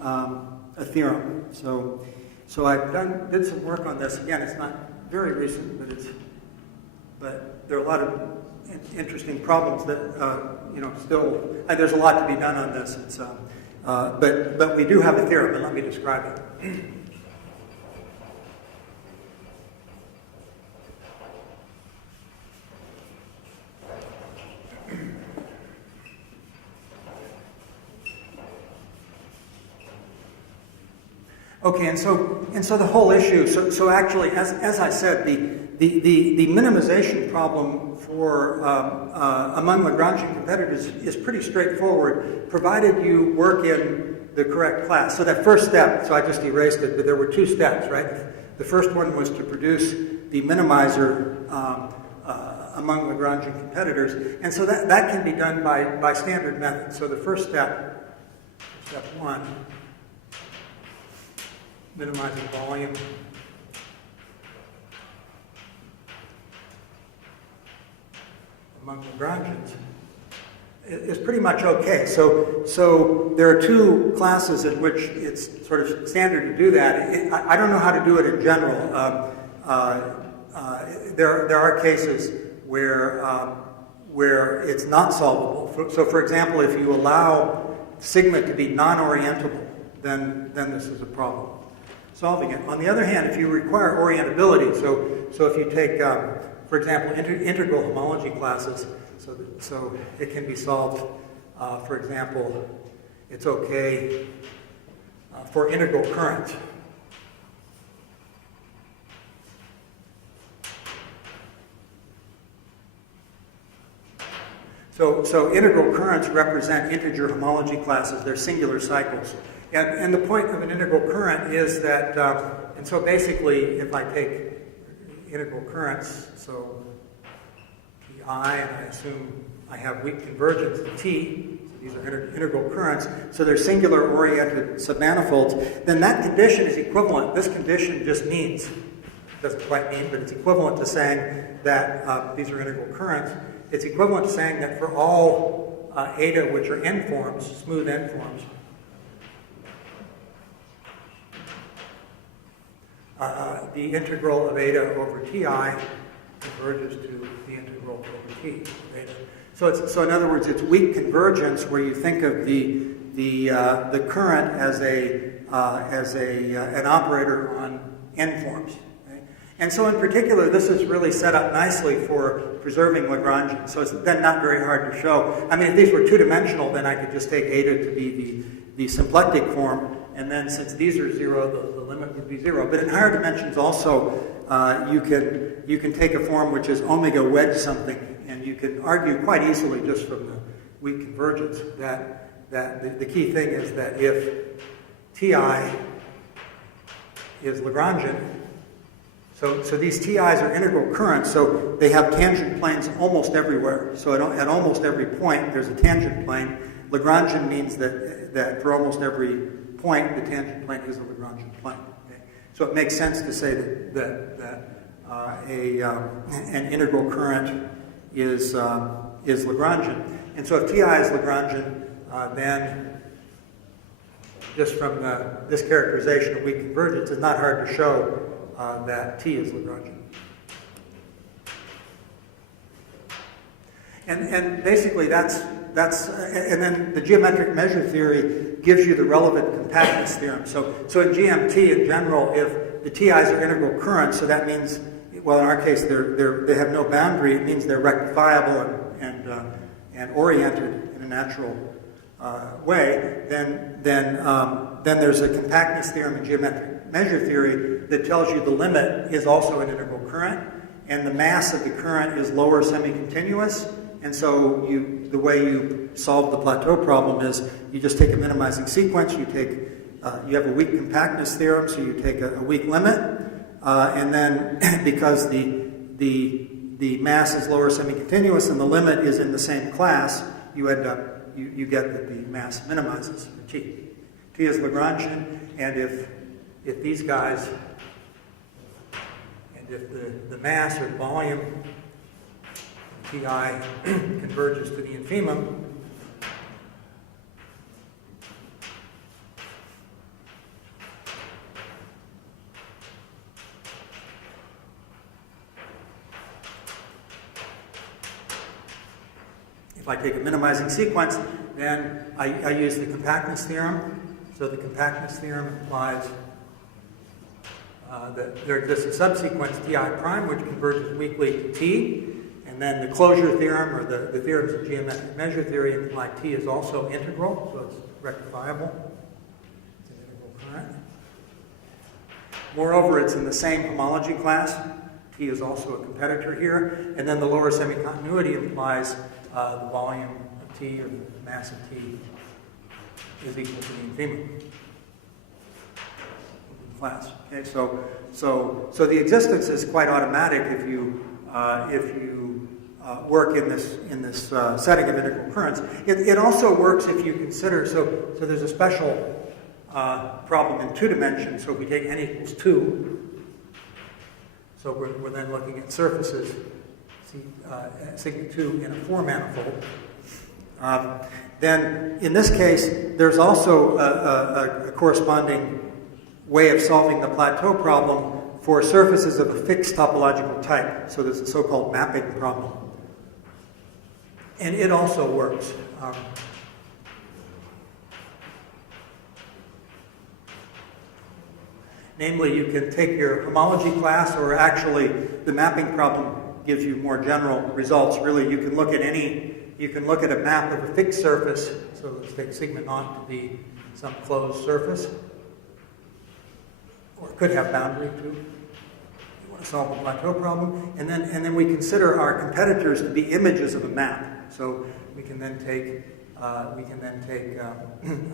a theorem. So I've did some work on this. Again, it's not very recent, but there are a lot of interesting problems that still there's a lot to be done on this. It's but we do have a theorem, and let me describe it. Okay, and so the whole issue. So actually, as I said, the minimization problem for among Lagrangian competitors is pretty straightforward, provided you work in the correct class. So that first step. So I just erased it, but there were 2 steps, right? The first one was to produce the minimizer among Lagrangian competitors, and so that can be done by standard methods. So the first step 1. Minimizing volume. Among Lagrangians is pretty much okay. So there are 2 classes in which it's sort of standard to do that. I don't know how to do it in general. There are cases where it's not solvable. So for example, if you allow sigma to be non-orientable, then this is a problem. Solving it. On the other hand, if you require orientability, so if you take, for example, integral homology classes, so it can be solved. For example, it's okay for integral current. So integral currents represent integer homology classes. They're singular cycles. And the point of an integral current is that, and so basically, if I take integral currents, so Pi, and I assume I have weak convergence of T, so these are integral currents, so they're singular-oriented submanifolds, then that condition is equivalent. This condition just means, doesn't quite mean, but it's equivalent to saying that these are integral currents. It's equivalent to saying that for all eta, which are n-forms, smooth n-forms, the integral of eta over Ti converges to the integral over T of eta. So in other words, it's weak convergence where you think of the current as an operator on n-forms. Right? And so in particular, this is really set up nicely for preserving Lagrangian. So it's then not very hard to show. I mean, if these were two-dimensional, then I could just take eta to be the symplectic form. And then since these are 0, the limit would be 0. But in higher dimensions also, you can take a form which is omega wedge something, and you can argue quite easily just from the weak convergence that the key thing is that if Ti is Lagrangian, so these TIs are integral currents, so they have tangent planes almost everywhere. So at almost every point, there's a tangent plane. Lagrangian means that for almost every point, the tangent plane is a Lagrangian plane. Okay? So it makes sense to say that an integral current is Lagrangian. And so if Ti is Lagrangian, then just from this characterization of weak convergence, it's not hard to show that T is Lagrangian. And basically that's and then the geometric measure theory gives you the relevant compactness theorem. So in GMT in general, if the TIs are integral currents, so that means, well, in our case they have no boundary. It means they're rectifiable and oriented in a natural way. Then there's a compactness theorem in geometric measure theory that tells you the limit is also an integral current, and the mass of the current is lower semi-continuous. And so the way you solve the Plateau problem is you just take a minimizing sequence. You have a weak compactness theorem, so you take a weak limit, and then because the mass is lower semi-continuous and the limit is in the same class, you end up you get that the mass minimizes for T. T is Lagrangian, and if these guys, and if the mass or the volume Ti converges to the infimum, if I take a minimizing sequence, then I use the compactness theorem. So the compactness theorem implies that there exists a subsequence Ti prime which converges weakly to T. And then the closure theorem, or the theorems of geometric measure theory, imply T is also integral, so it's rectifiable. It's an integral current. Moreover, it's in the same homology class. T is also a competitor here. And then the lower semi-continuity implies the volume of T, or the mass of T, is equal to the infimum class. Okay, so the existence is quite automatic if you work in this setting of integral currents. It also works if you consider, so there's a special problem in 2 dimensions. So if we take n equals 2, so we're then looking at surfaces sigma 2 in a 4 manifold. Then in this case, there's also a corresponding way of solving the Plateau problem for surfaces of a fixed topological type. So there's a so-called mapping problem. And it also works. Namely, you can take your homology class, or actually the mapping problem gives you more general results. Really, you can look at a map of a fixed surface. So let's take sigma naught to be some closed surface. Or it could have boundary too. You want to solve a Plateau problem, and then we consider our competitors to be images of a map. So we can then take a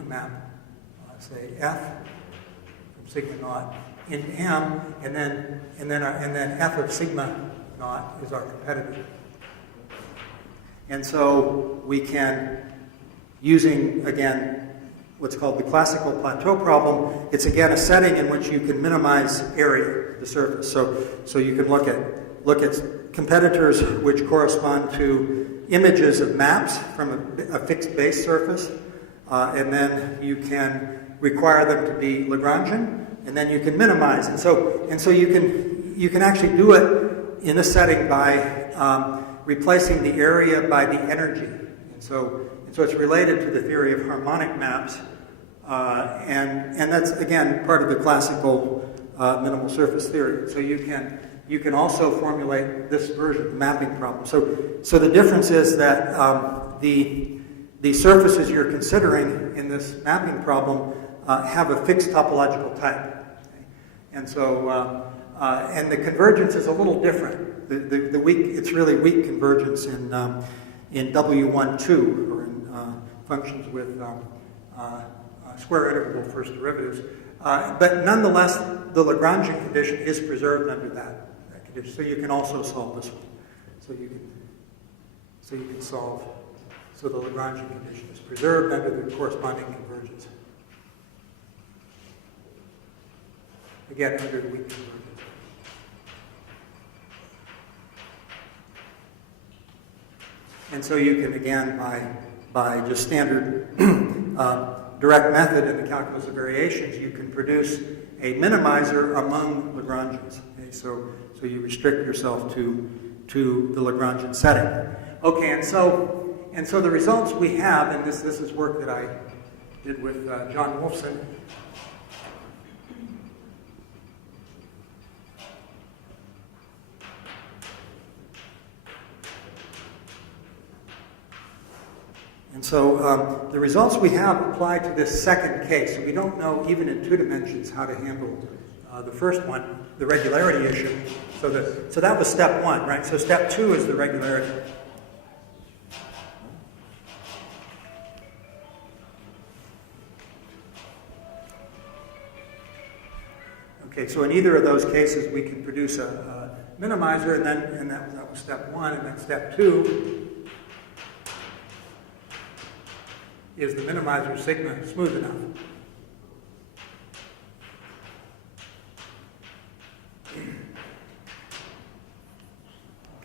map, say F from sigma naught into M, and then F of sigma naught is our competitor. And so we can, using again what's called the classical Plateau problem, it's again a setting in which you can minimize area of the surface. So you can look at competitors which correspond to images of maps from a fixed base surface, and then you can require them to be Lagrangian, and then you can minimize. And so you can actually do it in this setting by replacing the area by the energy. And so it's related to the theory of harmonic maps, and that's again part of the classical minimal surface theory. So you can also formulate this version of the mapping problem. So the difference is that the surfaces you're considering in this mapping problem have a fixed topological type, okay? And so And the convergence is a little different. The weak, it's really weak convergence in W12 or in functions with square integral first derivatives. But nonetheless, the Lagrangian condition is preserved under that condition. So you can also solve this one. So you can solve. So the Lagrangian condition is preserved under the corresponding convergence. Again, under the weak convergence. And so you can, again, by just standard direct method in the calculus of variations, you can produce a minimizer among Lagrangians. Okay, so you restrict yourself to the Lagrangian setting. Okay, and so the results we have, and this is work that I did with John Wolfson. And so the results we have apply to this second case. So we don't know, even in 2 dimensions, how to handle the first one, the regularity issue. So that was step 1, right? So step 2 is the regularity. Okay, so in either of those cases, we can produce a minimizer, and that was step 1, and then step 2 is the minimizer sigma smooth enough?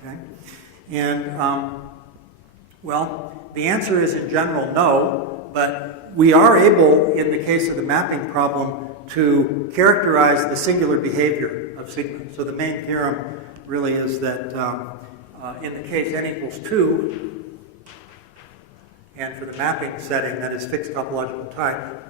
Okay, and well, the answer is in general no, but we are able, in the case of the mapping problem, to characterize the singular behavior of sigma. So the main theorem really is that in the case n equals 2, and for the mapping setting, that is fixed topological type,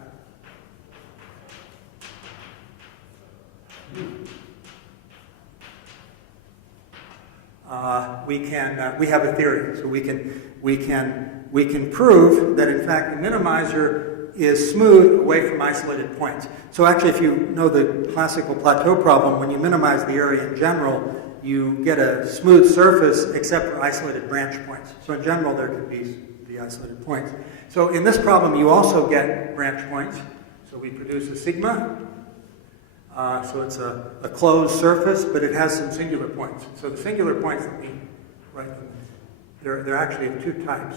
we have a theory. So we can prove that in fact the minimizer is smooth away from isolated points. So actually, if you know the classical Plateau problem, when you minimize the area in general, you get a smooth surface except for isolated branch points. So in general, there could be the isolated points. So in this problem, you also get branch points. So we produce a sigma. So it's a closed surface, but it has some singular points. So the singular points that we write them, they're actually of 2 types.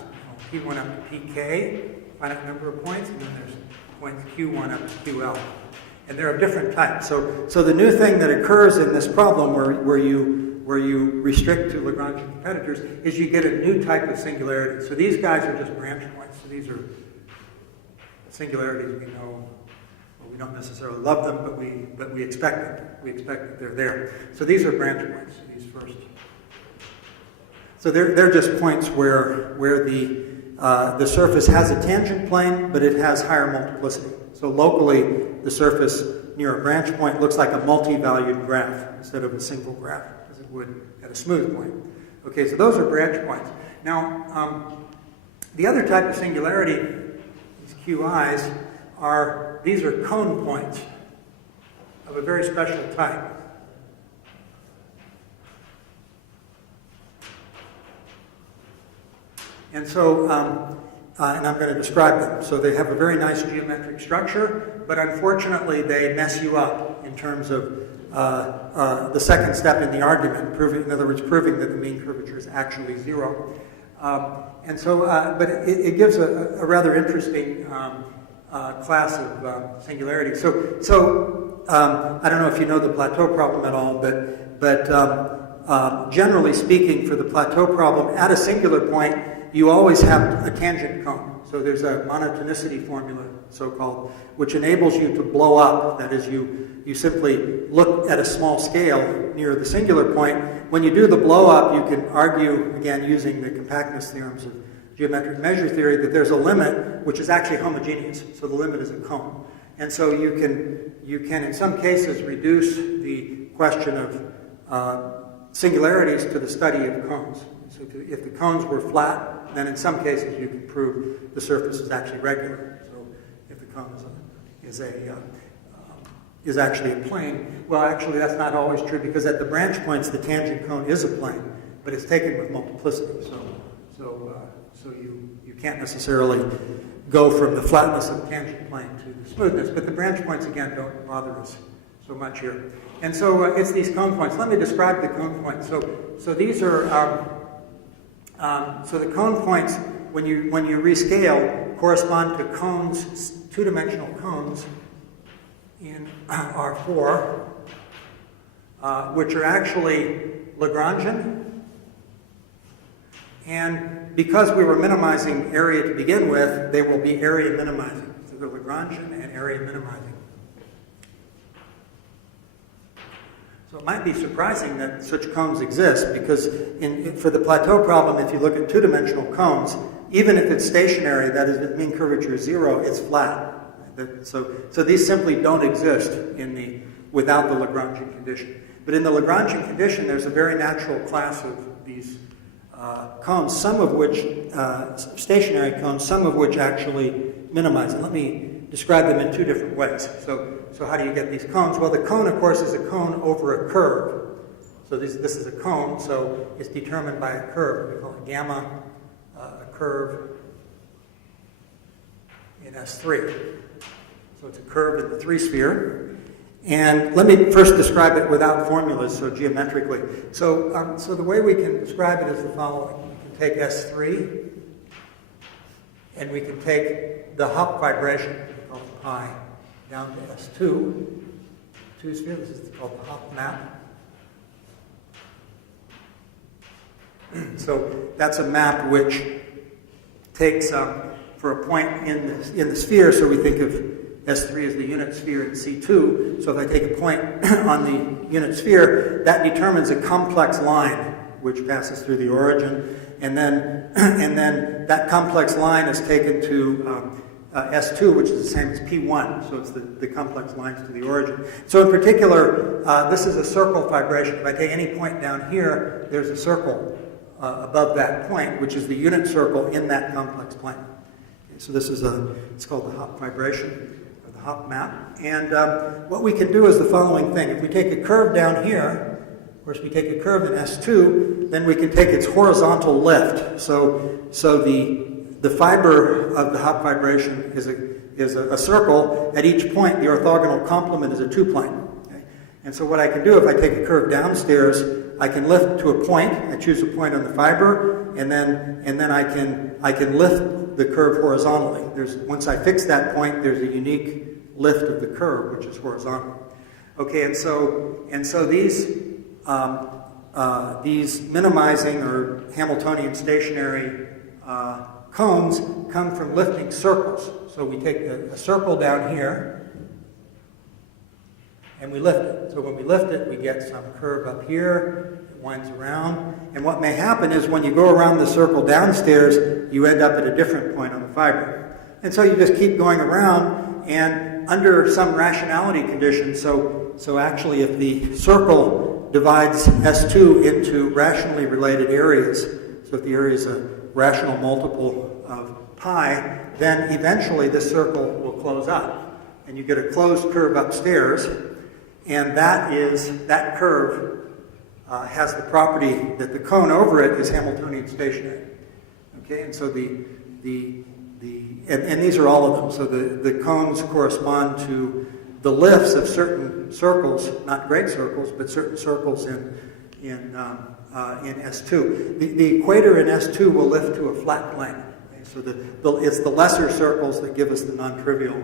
P1 up to pk, finite number of points, and then there's points q1 up to ql. And they're of different types. So the new thing that occurs in this problem where you restrict to Lagrangian competitors is you get a new type of singularity. So these guys are just branch points. So these are singularities we know. Well, we don't necessarily love them, but we expect them. We expect that they're there. So these are branch points. These first. So they're just points where the surface has a tangent plane, but it has higher multiplicity. So locally, the surface near a branch point looks like a multi-valued graph instead of a single graph, as it would at a smooth point. Okay, so those are branch points. Now, the other type of singularity, these QIs, these are cone points of a very special type. And so, and I'm going to describe them. So they have a very nice geometric structure, but unfortunately they mess you up in terms of the second step in the argument, in other words, proving that the mean curvature is actually 0. And so, but it gives a rather interesting class of singularity. So I don't know if you know the Plateau problem at all, but generally speaking, for the Plateau problem, at a singular point, you always have a tangent cone. So there's a monotonicity formula, so-called, which enables you to blow up. That is, you simply look at a small scale near the singular point. When you do the blow up, you can argue, again, using the compactness theorems of geometric measure theory, that there's a limit which is actually homogeneous. So the limit is a cone. And so you can in some cases reduce the question of singularities to the study of cones. So if the cones were flat, then in some cases you can prove the surface is actually regular. So if the cone is actually a plane. Well, actually, that's not always true, because at the branch points, the tangent cone is a plane, but it's taken with multiplicity. So you can't necessarily go from the flatness of the tangent plane to the smoothness, but the branch points, again, don't bother us so much here. And so it's these cone points. Let me describe the cone points. So these are, so the cone points, when you rescale, correspond to cones, two-dimensional cones in R4, which are actually Lagrangian. And because we were minimizing area to begin with, they will be area minimizing. So they're Lagrangian and area minimizing. So it might be surprising that such cones exist, because for the Plateau problem, if you look at two-dimensional cones, even if it's stationary, that is, if the mean curvature is 0, it's flat. So these simply don't exist without the Lagrangian condition. But in the Lagrangian condition, there's a very natural class of these cones, some of which, stationary cones, some of which actually minimize. And let me describe them in two different ways. So how do you get these cones? Well, the cone, of course, is a cone over a curve. So this is a cone, so it's determined by a curve. We call it gamma, a curve in S3. So it's a curve in the 3-sphere. And let me first describe it without formulas, so geometrically. So the way we can describe it is the following. We can take S3, and we can take the Hopf vibration, called pi, down to S2, 2-sphere. This is called the Hopf map. So that's a map which takes, for a point in the sphere, so we think of S3 as the unit sphere in C2. So if I take a point on the unit sphere, that determines a complex line which passes through the origin, and then that complex line is taken to S2, which is the same as P1. So it's the complex lines to the origin. So in particular, this is a circle vibration. If I take any point down here, there's a circle above that point, which is the unit circle in that complex plane. Okay, so this is it's called the Hopf vibration. Hopf map. And what we can do is the following thing. If we take a curve down here, of course we take a curve in S2, then we can take its horizontal lift. So the fiber of the Hopf vibration is a circle. At each point, the orthogonal complement is a 2-plane. Okay? And so what I can do, if I take a curve downstairs, I can lift to a point. I choose a point on the fiber, and then I can lift the curve horizontally. Once I fix that point, there's a unique lift of the curve, which is horizontal. Okay, and so these minimizing or Hamiltonian stationary cones come from lifting circles. So we take a circle down here, and we lift it. So when we lift it, we get some curve up here. It winds around. And what may happen is when you go around the circle downstairs, you end up at a different point on the fiber. And so you just keep going around, and under some rationality conditions, so actually if the circle divides S2 into rationally related areas, so if the area is a rational multiple of pi, then eventually this circle will close up, and you get a closed curve upstairs, and that curve has the property that the cone over it is Hamiltonian stationary. Okay, and so and these are all of them. So the cones correspond to the lifts of certain circles, not great circles, but certain circles in S2. The equator in S2 will lift to a flat plane. Okay? So it's the lesser circles that give us the non-trivial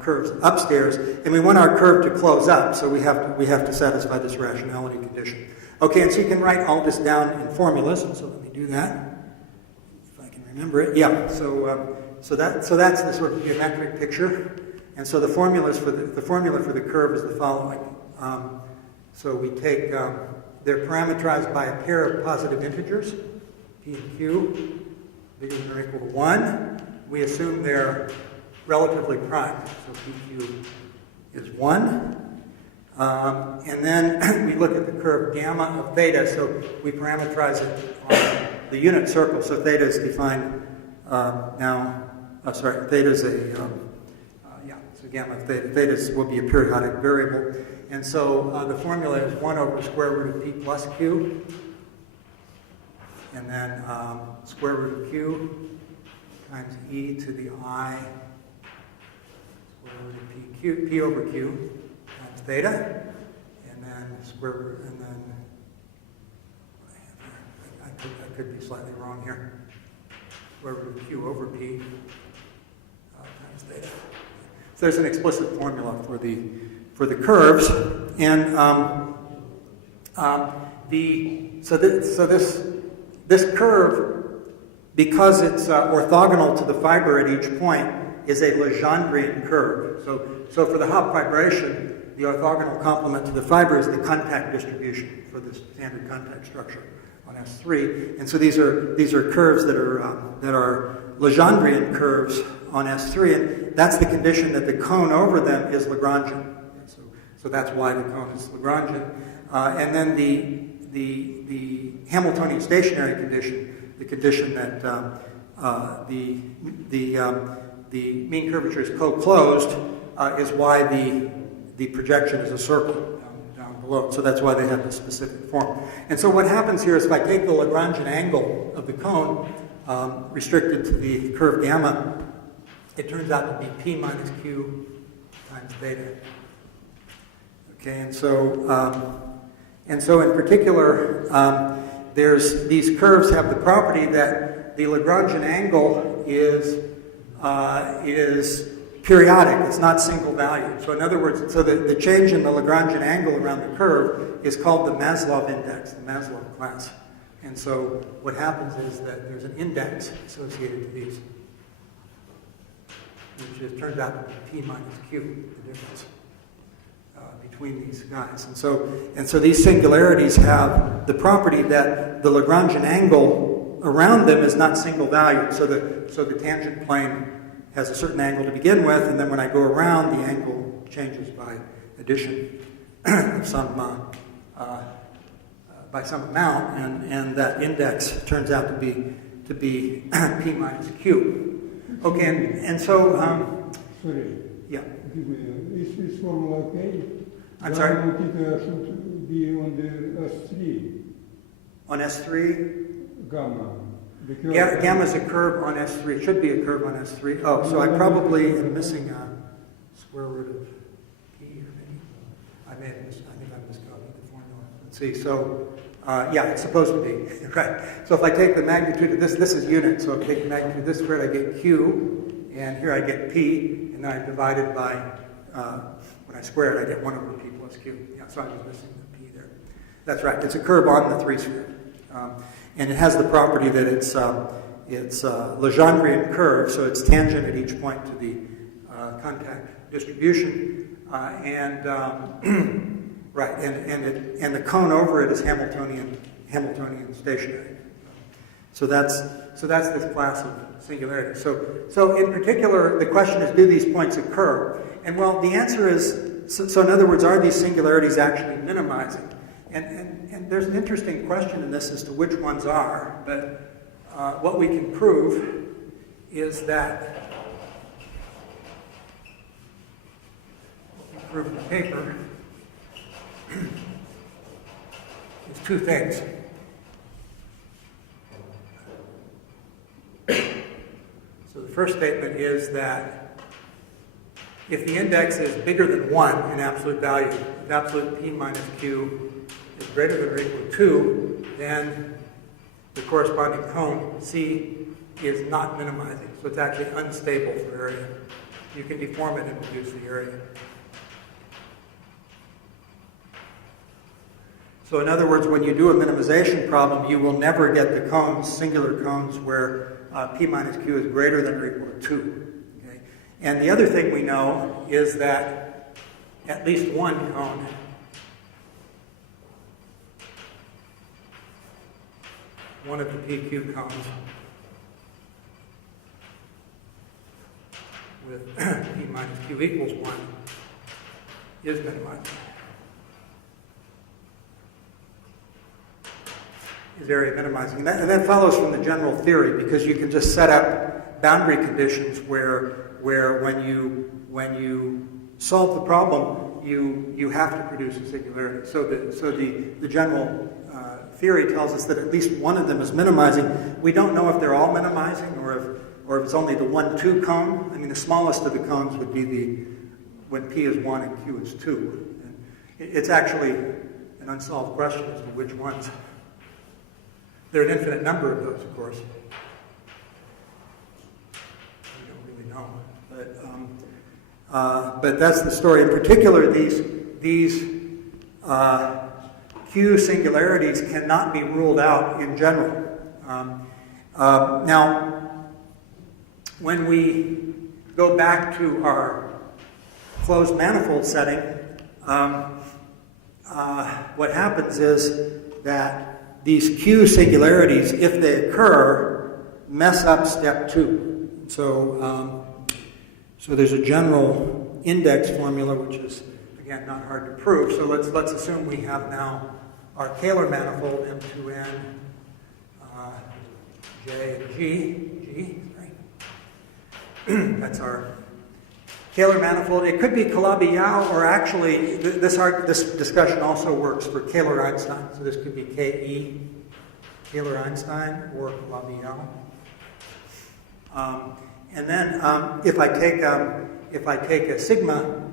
curves upstairs, and we want our curve to close up, so we have to satisfy this rationality condition. Okay, and so you can write all this down in formulas, and so let me do that. Remember it? Yeah. So that's the sort of geometric picture, and so the formula for the curve is the following. So we take they're parameterized by a pair of positive integers, p and q, bigger than or equal to 1. We assume they're relatively prime, so pq is 1. And then we look at the curve gamma of theta, so we parameterize it on the unit circle. So theta is defined theta is so So gamma of theta will be a periodic variable. And so the formula is 1 over square root of p plus q. And then square root of q times e to the I square root of p over q times theta. And then square root, and then I could be slightly wrong here. Square root of q over p times theta. So there's an explicit formula for the curves, and this curve, because it's orthogonal to the fiber at each point, is a Lagrangian curve. So for the Hopf fibration, the orthogonal complement to the fiber is the contact distribution for the standard contact structure on S3. And so these are curves that are Lagrangian curves on S3, and that's the condition that the cone over them is Lagrangian. So that's why the cone is Lagrangian. And then the Hamiltonian stationary condition, the condition that the mean curvature is co-closed, is why the projection is a circle down below. So that's why they have the specific form. And so what happens here is if I take the Lagrangian angle of the cone restricted to the curve gamma, it turns out to be p minus q times theta. Okay, and so in particular, these curves have the property that the Lagrangian angle is periodic. It's not single valued. So in other words, so the change in the Lagrangian angle around the curve is called the Maslov index, the Maslov class. And so what happens is that there's an index associated to these, which turns out to be p minus q, the difference between these guys. And so these singularities have the property that the Lagrangian angle around them is not single valued. So the tangent plane has a certain angle to begin with, and then when I go around, the angle changes by addition of some by some amount, and that index turns out to be p minus q. Okay, and so sorry. Yeah. Is this formula okay? I'm sorry? Theta should be on the S3. On S3? Gamma. Gamma is a curve on S3. It should be a curve on S3. Oh, so I probably am missing a square root of p, or maybe. I think I miscopied the formula. Let's see. So, yeah, it's supposed to be. Right. So if I take the magnitude of this is unit. So if I take the magnitude of this squared, I get q, and here I get p, and then I divide it by, when I square it, I get 1 over p plus q. Yeah, so I was missing the p there. That's right. It's a curve on the 3 sphere. And it has the property that it's a Lagrangian curve, so it's tangent at each point to the contact distribution, and the cone over it is Hamiltonian stationary. So that's this class of singularity. So in particular, the question is, do these points occur? And well, the answer is, so in other words, are these singularities actually minimizing? And there's an interesting question in this as to which ones are, but what we can prove is that, prove in the paper, is 2 things. So the first statement is that if the index is bigger than 1 in absolute value, if absolute p minus q is greater than or equal to 2, then the corresponding cone C is not minimizing. So it's actually unstable for area. You can deform it and reduce the area. So in other words, when you do a minimization problem, you will never get the cones, singular cones, where p minus q is greater than or equal to 2. Okay? And the other thing we know is that at least one cone one of the PQ cones with p minus q equals 1 is minimizing. Is area minimizing. And that follows from the general theory, because you can just set up boundary conditions where when you solve the problem, you have to produce a singularity. So the general theory tells us that at least one of them is minimizing. We don't know if they're all minimizing or if it's only the 1-2 cone. I mean, the smallest of the cones would be when P is 1 and Q is 2. And it's actually an unsolved question as to which ones. There are an infinite number of those, of course. We don't really know. But that's the story. In particular, these Q singularities cannot be ruled out in general. Now, when we go back to our closed manifold setting, what happens is that these Q singularities, if they occur, mess up step 2. So there's a general index formula, which is, again, not hard to prove. So let's assume we have now our Kahler manifold M2N, J and G, right? That's our Kahler manifold. It could be Calabi-Yau, or actually, this discussion also works for Kahler-Einstein. So this could be Ke, Kahler-Einstein, or Calabi-Yau. And then if I take a sigma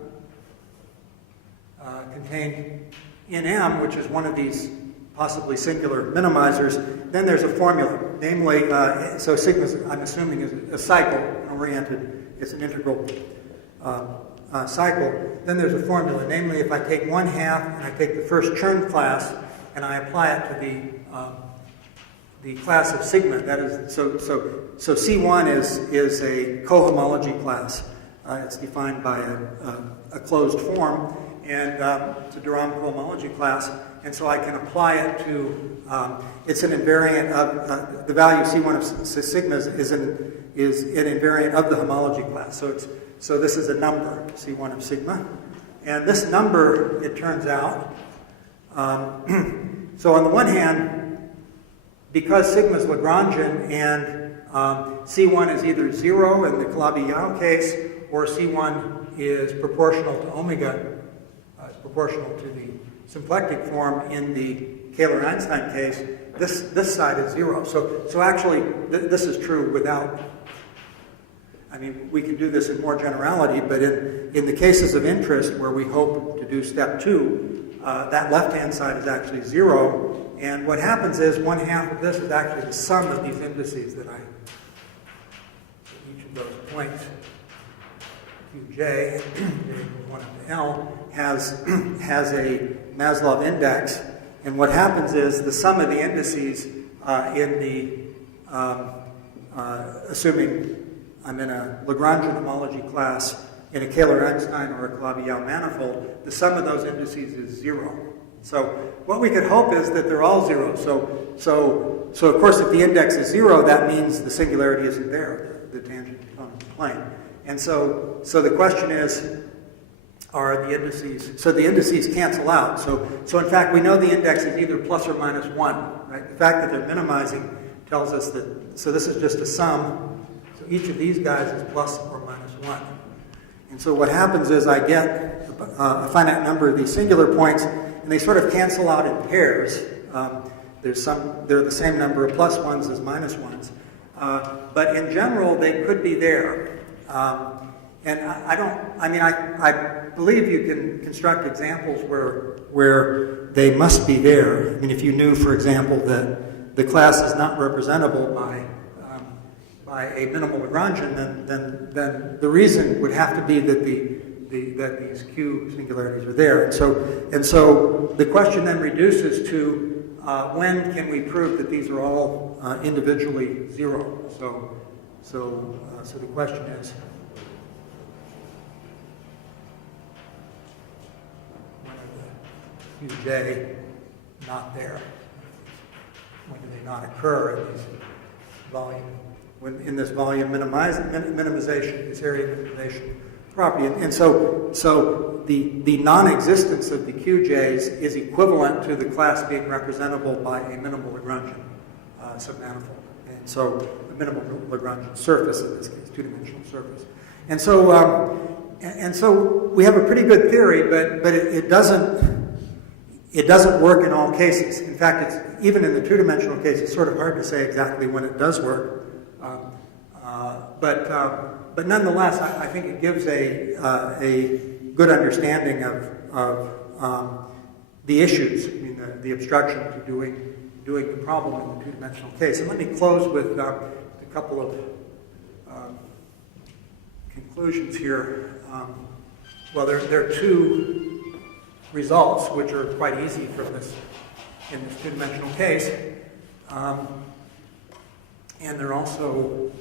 contained in M, which is one of these possibly singular minimizers, then there's a formula. Namely, so sigma, I'm assuming, is a cycle-oriented. It's an integral cycle. Then there's a formula. Namely, if I take 1/2 and I take the first Chern class and I apply it to the class of sigma, that is, so C1 is a cohomology class. It's defined by a closed form, and it's a de Rham cohomology class. And so I can apply it to, it's an invariant of, the value C1 of sigma is an invariant of the homology class. So this is a number, C1 of sigma. And this number, it turns out, so on the one hand, because sigma is Lagrangian and C1 is either 0 in the Calabi-Yau case, or C1 is proportional to omega, proportional to the symplectic form in the Kahler-Einstein case, this side is 0. So actually, this is true without, I mean, we can do this in more generality, but in the cases of interest where we hope to do step 2, that left-hand side is actually 0. And what happens is 1/2 of this is actually the sum of these indices that each of those points, Qj, 1 up to L, has a Maslov index. And what happens is the sum of the indices in the, assuming I'm in a Lagrangian homology class in a Kahler-Einstein or a Calabi-Yau manifold, the sum of those indices is 0. So what we could hope is that they're all 0. So of course, if the index is 0, that means the singularity isn't there, the tangent component of the plane. And so the question is, are the indices? So the indices cancel out. So in fact, we know the index is either plus or minus 1. Right? The fact that they're minimizing tells us that. So this is just a sum. So each of these guys is plus or minus 1. And so what happens is I get a finite number of these singular points, and they sort of cancel out in pairs. They're the same number of plus 1s as minus 1s. But in general, they could be there. And I believe you can construct examples where they must be there. I mean, if you knew, for example, that the class is not representable by a minimal Lagrangian, then the reason would have to be that that these Q singularities are there. And so the question then reduces to when can we prove that these are all individually 0? So the question is, when are the Qj not there? When do they not occur in these volume? When in this volume minimization, this area minimization property, and so the non-existence of the QJs is equivalent to the class being representable by a minimal Lagrangian submanifold. And so minimal Lagrangian surface in this case, two-dimensional surface. And so we have a pretty good theory, but it doesn't work in all cases. In fact, even in the two-dimensional case, it's sort of hard to say exactly when it does work. But nonetheless, I think it gives a good understanding of the issues, I mean, the obstruction to doing the problem in the two-dimensional case. And let me close with a couple of conclusions here. Well, there are two results which are quite easy from this in this two-dimensional case, and they're also,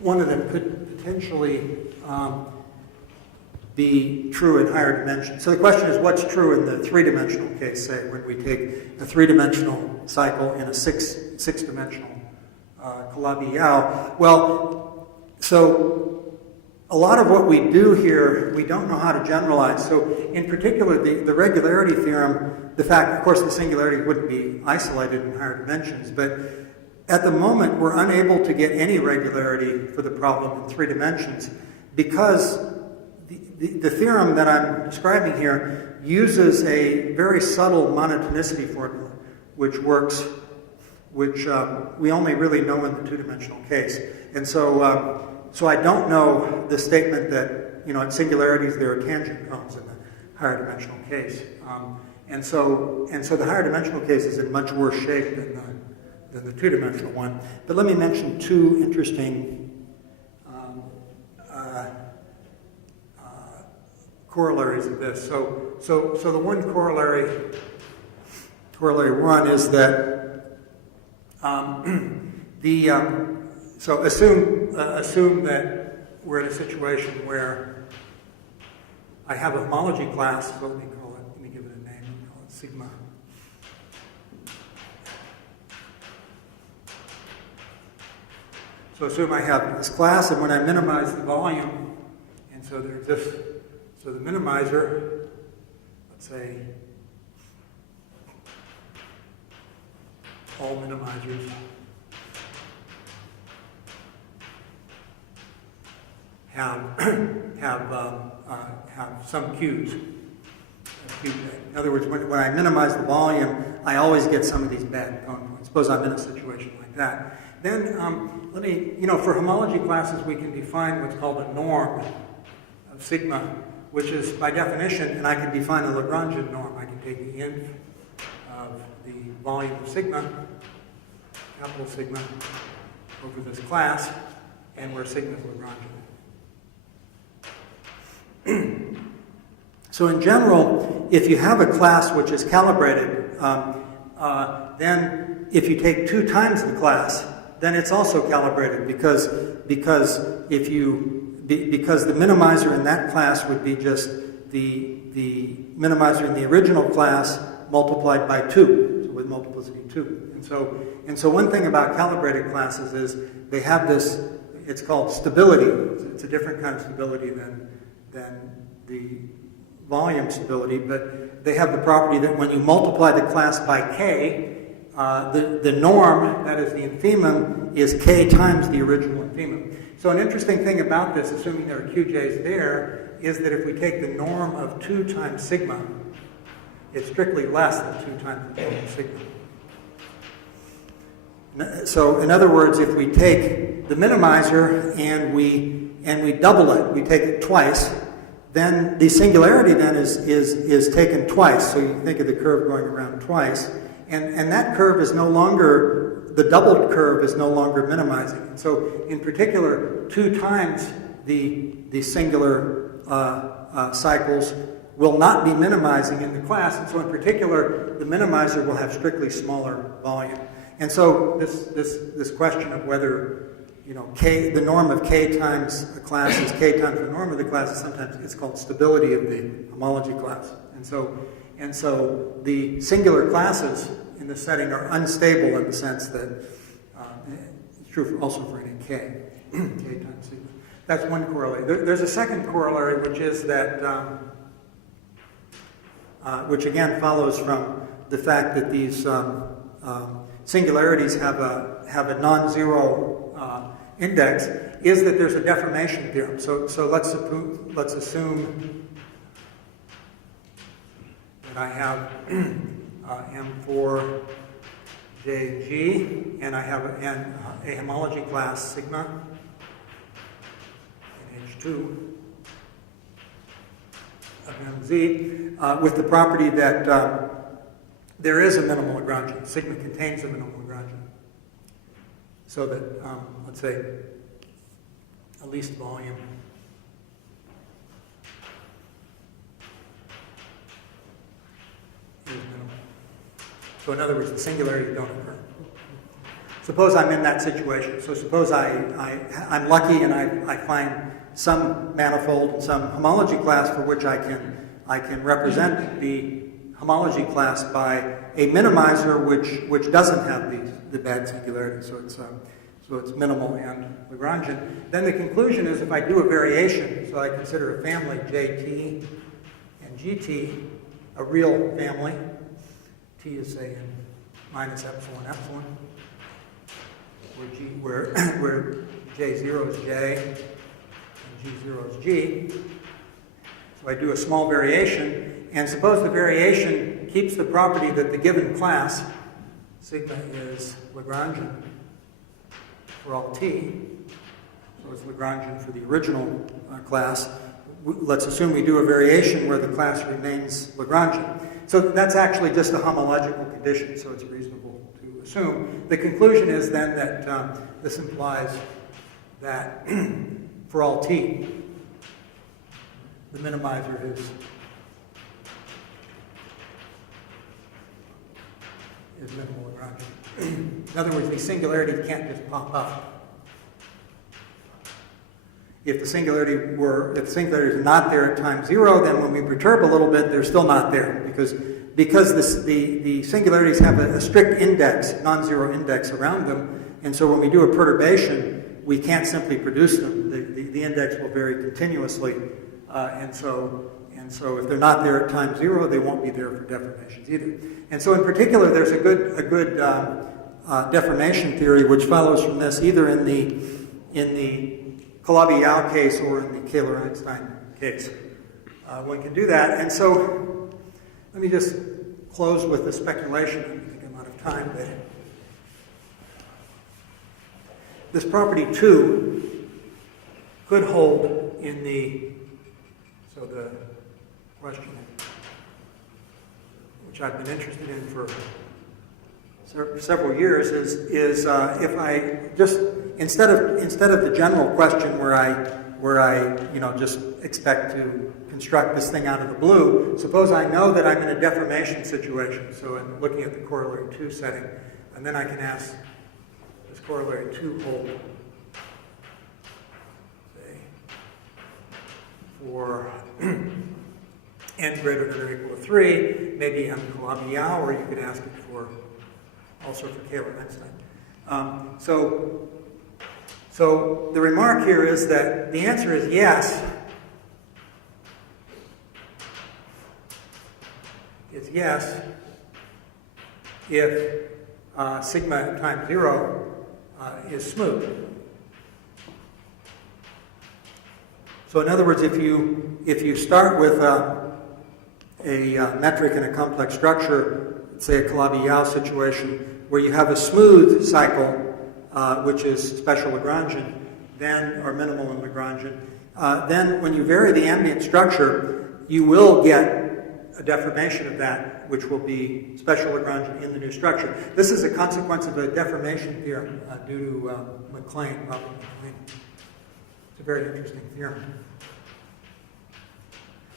one of them could potentially be true in higher dimensions. So the question is, what's true in the three-dimensional case, say, when we take a three-dimensional cycle in a six-dimensional Calabi-Yau? Well, so a lot of what we do here, we don't know how to generalize. So in particular, the regularity theorem, the fact, of course, the singularity wouldn't be isolated in higher dimensions, but at the moment, we're unable to get any regularity for the problem in three dimensions because the theorem that I'm describing here uses a very subtle monotonicity formula, which works, which we only really know in the two-dimensional case. And so I don't know the statement that, at singularities there are tangent cones in the higher dimensional case. And so the higher dimensional case is in much worse shape than the two-dimensional one. But let me mention two interesting corollaries of this. So the one corollary one is that so assume that we're in a situation where I have a homology class. So let me give it a name. I'll call it sigma. So assume I have this class, and when I minimize the volume, and so there's this. So the minimizer, let's say, all minimizers have some Q's. In other words, when I minimize the volume, I always get some of these bad cone points. Suppose I'm in a situation like that. Then for homology classes, we can define what's called a norm of sigma, which is by definition, and I can define a Lagrangian norm. I can take the inf of the volume of sigma, capital sigma, over this class, and where sigma is Lagrangian. So in general, if you have a class which is calibrated, then if you take 2 times the class, then it's also calibrated because the minimizer in that class would be just the minimizer in the original class multiplied by 2, so with multiplicity 2. And so one thing about calibrated classes is they have this, it's called stability. It's a different kind of stability than the volume stability, but they have the property that when you multiply the class by k, the norm, that is the infimum, is k times the original infimum. So an interesting thing about this, assuming there are qj's there, is that if we take the norm of 2 times sigma, it's strictly less than 2 times the total sigma. So in other words, if we take the minimizer and we double it, we take it twice, then the singularity then is taken twice. So you think of the curve going around twice, and that curve is no longer, the doubled curve is no longer minimizing. And so in particular, 2 times the singular cycles will not be minimizing in the class, and so in particular, the minimizer will have strictly smaller volume. And so this question of whether k, the norm of k times a class is k times the norm of the class, is sometimes it's called stability of the homology class. And so the singular classes in this setting are unstable in the sense that it's true also for any k, k times sigma. That's one corollary. There's a second corollary, which is that, which again follows from the fact that these singularities have a non-zero index is that there's a deformation theorem. So let's assume that I have M4 JG, and I have a homology class sigma in H2 of MZ with the property that there is a minimal Lagrangian. Sigma contains a minimal Lagrangian. So that, let's say, a least volume is minimal. So in other words, the singularities don't occur. Suppose I'm in that situation. So suppose I'm lucky and I find some manifold, some homology class for which I can represent the homology class by a minimizer which doesn't have the bad singularity. So it's minimal and Lagrangian. Then the conclusion is if I do a variation, so I consider a family JT and GT a real family. T is say in minus epsilon epsilon, where J0 is J and G0 is G. So I do a small variation, and suppose the variation keeps the property that the given class, sigma is Lagrangian for all T, so it's Lagrangian for the original class. Let's assume we do a variation where the class remains Lagrangian. So that's actually just a homological condition, so it's reasonable to assume. The conclusion is then that this implies that for all T, the minimizer is minimal Lagrangian. In other words, the singularity can't just pop up. If the singularity is not there at time 0, then when we perturb a little bit, they're still not there because the singularities have a strict index, non-zero index around them, and so when we do a perturbation, we can't simply produce them. The index will vary continuously, and so if they're not there at time 0, they won't be there for deformations either. And so in particular, there's a good deformation theory which follows from this, either in the Calabi-Yau case or in the Kahler-Einstein case. One can do that. And so let me just close with a speculation. I think I'm out of time. But this property 2 could hold in the question, which I've been interested in for several years, is if I just instead of the general question where I just expect to construct this thing out of the blue, suppose I know that I'm in a deformation situation. So I'm looking at the corollary 2 setting, and then I can ask, does corollary 2 hold, say, for n greater than or equal to 3, maybe on Calabi-Yau, or you could ask it for also for Kahler-Einstein. So the remark here is that the answer is yes. It's yes if sigma at time 0 is smooth. So in other words, if you start with a metric in a complex structure, let's say a Calabi-Yau situation, where you have a smooth cycle, which is special Lagrangian, then, or minimal in Lagrangian, then when you vary the ambient structure, you will get a deformation of that, which will be special Lagrangian in the new structure. This is a consequence of a deformation theorem due to MacLean, Robert MacLean. It's a very interesting theorem.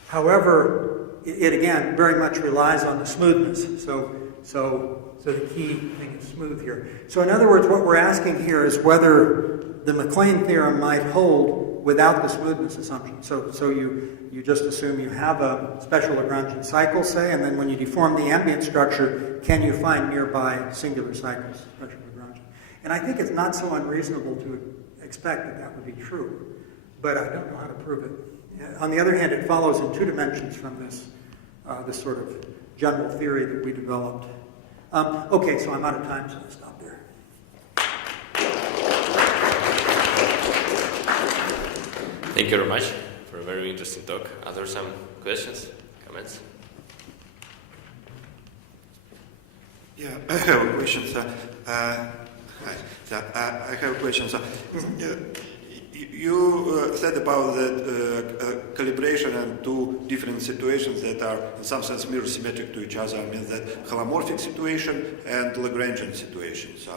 However, it again very much relies on the smoothness. So the key thing is smooth here. So in other words, what we're asking here is whether the MacLean theorem might hold without the smoothness assumption. So you just assume you have a special Lagrangian cycle, say, and then when you deform the ambient structure, can you find nearby singular cycles, special Lagrangian? And I think it's not so unreasonable to expect that that would be true, but I don't know how to prove it. On the other hand, it follows in 2 dimensions from this sort of general theory that we developed Okay, so I'm out of time, so I'll stop there. Thank you very much for a very interesting talk. Are there some questions, comments? Yeah, I have a question, sir. I have a question, sir. You said about the calibration and two different situations that are in some sense mirror symmetric to each other. I mean that holomorphic situation and Lagrangian situation. So,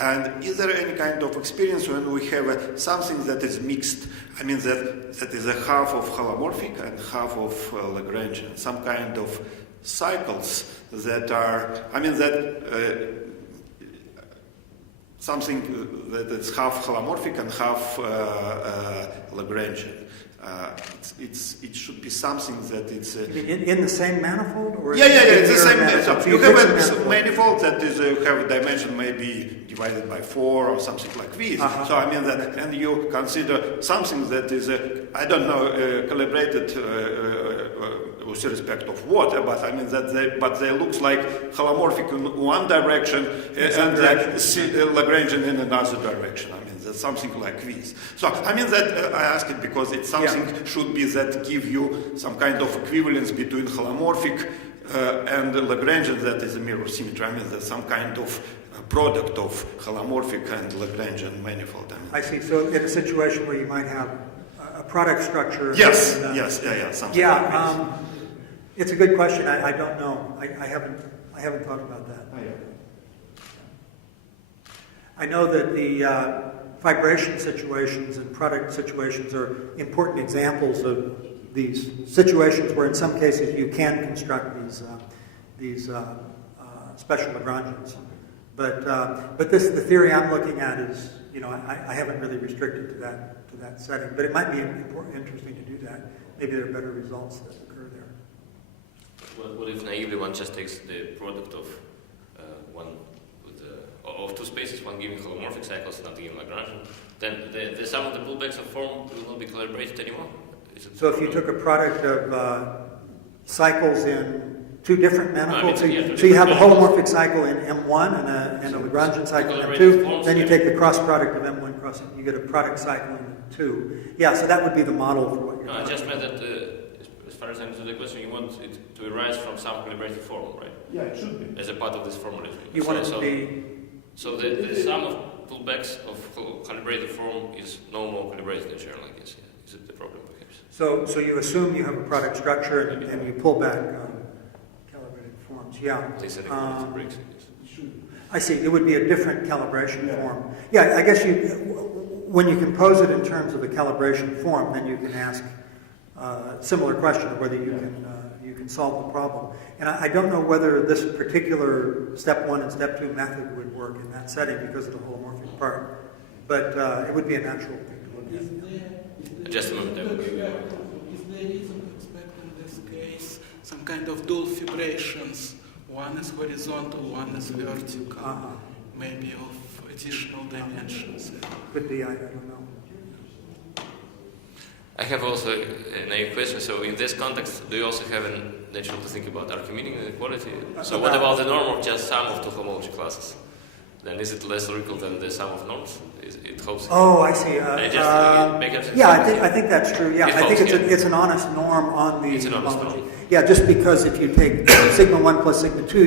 and is there any kind of experience when we have something that is mixed? I mean that is a half of holomorphic and half of Lagrangian, some kind of cycles that are, I mean that something that is half holomorphic and half Lagrangian. It should be something that it's in the same manifold, or it's the same. Manifold? So you have a manifold that is have a dimension maybe divided by 4 or something like this. So I mean that, and you consider something that is I don't know calibrated with respect of what, but I mean that they looks like holomorphic in one direction and Lagrangian in another direction. I mean that's something like this. So I mean that I ask it because it's something should be that give you some kind of equivalence between holomorphic and Lagrangian that is a mirror symmetry. I mean that's some kind of product of holomorphic and Lagrangian manifold. I see. So in a situation where you might have a product structure. Yes. Something like this. It's a good question. I don't know. I haven't thought about that. I know that the vibration situations and product situations are important examples of these situations where, in some cases, you can construct these special Lagrangians. But the theory I'm looking at is, I haven't really restricted to that setting. But it might be interesting to do that. Maybe there are better results that occur there. What if naively one just takes the product of of two spaces, one giving holomorphic cycles, not giving Lagrangian? Then the sum of the pullbacks of form will not be calibrated anymore. So if you took a product of cycles in two different manifolds, so you have a holomorphic cycle in M1 and a Lagrangian cycle in M2, then you take the cross product of M1 cross, you get a product cycle in 2. Yeah, so that would be the model for what you're I just meant that, as far as I understood the question, you want it to arise from some calibrated form, right? Yeah, it should be. As a part of this formalism. You want it to be... So the sum of pullbacks of calibrated form is no more calibrated in general, I guess. Yeah. Is it the problem, perhaps? So you assume you have a product structure and you pull back calibrated forms. Yeah. They said it breaks. I see. It would be a different calibration form. Yeah, I guess when you compose it in terms of a calibration form, then you can ask a similar question of whether you can solve the problem. And I don't know whether this particular step 1 and step 2 method would work in that setting because of the holomorphic part. But it would be a natural thing to look at. Just a moment. Is there reason to expect in this case some kind of dual fibrations? One is horizontal, one is vertical, maybe of additional dimensions. Could be, I don't know. I have also a naive question. So in this context, do you also have a natural to think about Archimedean inequality? So what about the norm of just sum of two homology classes? Then is it less logical than the sum of norms? It holds. Oh, I see. I think that's true. Yeah, I think it's an honest norm on the homology. Yeah, just because if you take sigma 1 plus sigma 2,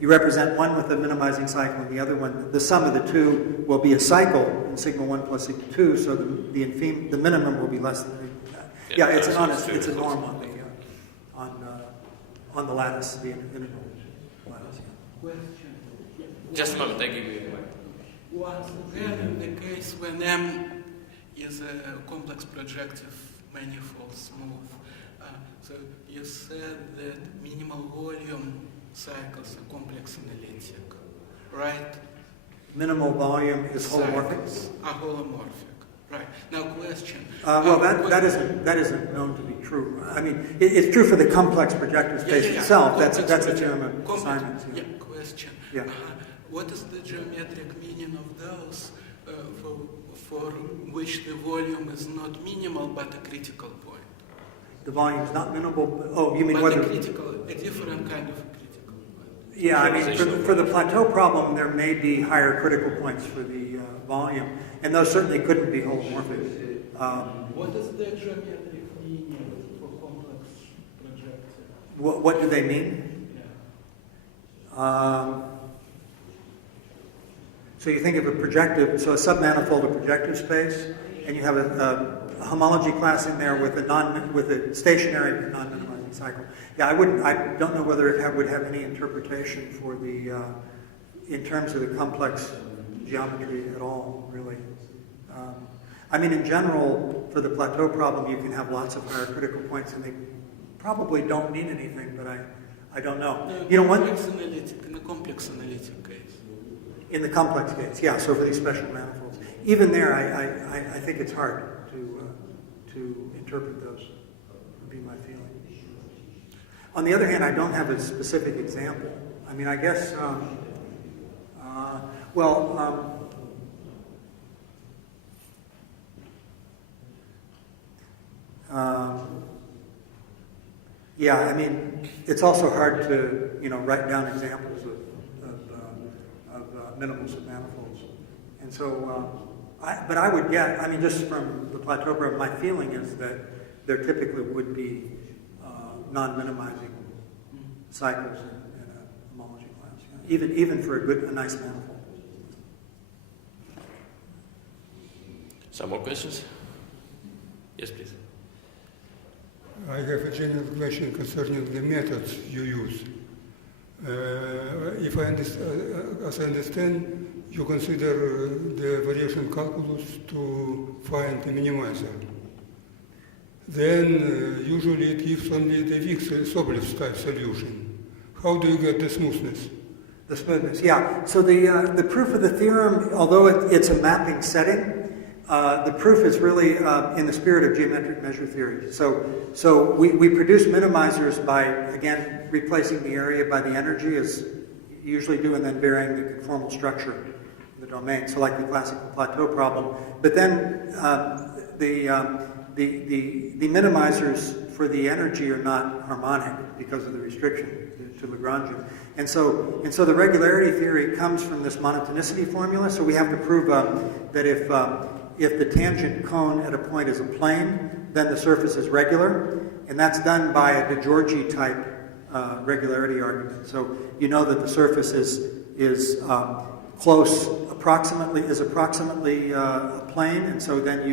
you represent one with a minimizing cycle and the other one, the sum of the two will be a cycle in sigma 1 plus sigma 2, so the minimum will be less than that. Yeah, it's a norm on the lattice, the integral lattice. Question. Just a moment, I give you. Once again, in the case when M is a complex projective manifold smooth, so you said that minimal volume cycles are complex analytic, right? Minimal volume is holomorphic? Are holomorphic, right. Now question. That isn't known to be true. I mean, it's true for the complex projective space itself. That's a theorem of Simon's. Yeah, question. Yeah. What is the geometric meaning of those for which the volume is not minimal but a critical point? The volume is not minimal. Oh, you mean but whether... a different kind of critical point. Yeah, I mean, generalization for the Plateau problem, there may be higher critical points for the volume, and those certainly couldn't be holomorphic. What is the geometric meaning for complex projective? What do they mean? Yeah. So you think of a projective, so a submanifold of projective space, and you have a homology class in there with a stationary but non-minimizing cycle. Yeah, I don't know whether it would have any interpretation for the in terms of the complex geometry at all, really. I mean, in general, for the Plateau problem, you can have lots of higher critical points, and they probably don't mean anything, but I don't know. You know what? In the complex analytic case. In the complex case, yeah. So for these special manifolds, even there, I think it's hard to interpret those. Would be my feeling. On the other hand, I don't have a specific example. I mean, I guess. Yeah, I mean, it's also hard to write down examples of minimal submanifolds, and so. But I would get. I mean, just from the Plateau problem, my feeling is that there typically would be non-minimizing cycles in a homology class, even for a nice manifold. Some more questions? Yes, please. I have a general question concerning the methods you use. If as I understand, you consider the variation calculus to find the minimizer. Then usually it gives only the weak Sobolev type solution. How do you get the smoothness? The smoothness, yeah. So the proof of the theorem, although it's a mapping setting, the proof is really in the spirit of geometric measure theory. So we produce minimizers by, again, replacing the area by the energy, as you usually do, and then varying the conformal structure of the domain. So like the classical Plateau problem. But then the minimizers for the energy are not harmonic because of the restriction to Lagrangian. And so the regularity theory comes from this monotonicity formula. So we have to prove that if the tangent cone at a point is a plane, then the surface is regular, and that's done by a de Giorgi type regularity argument. So you know that the surface is approximately a plane, and so then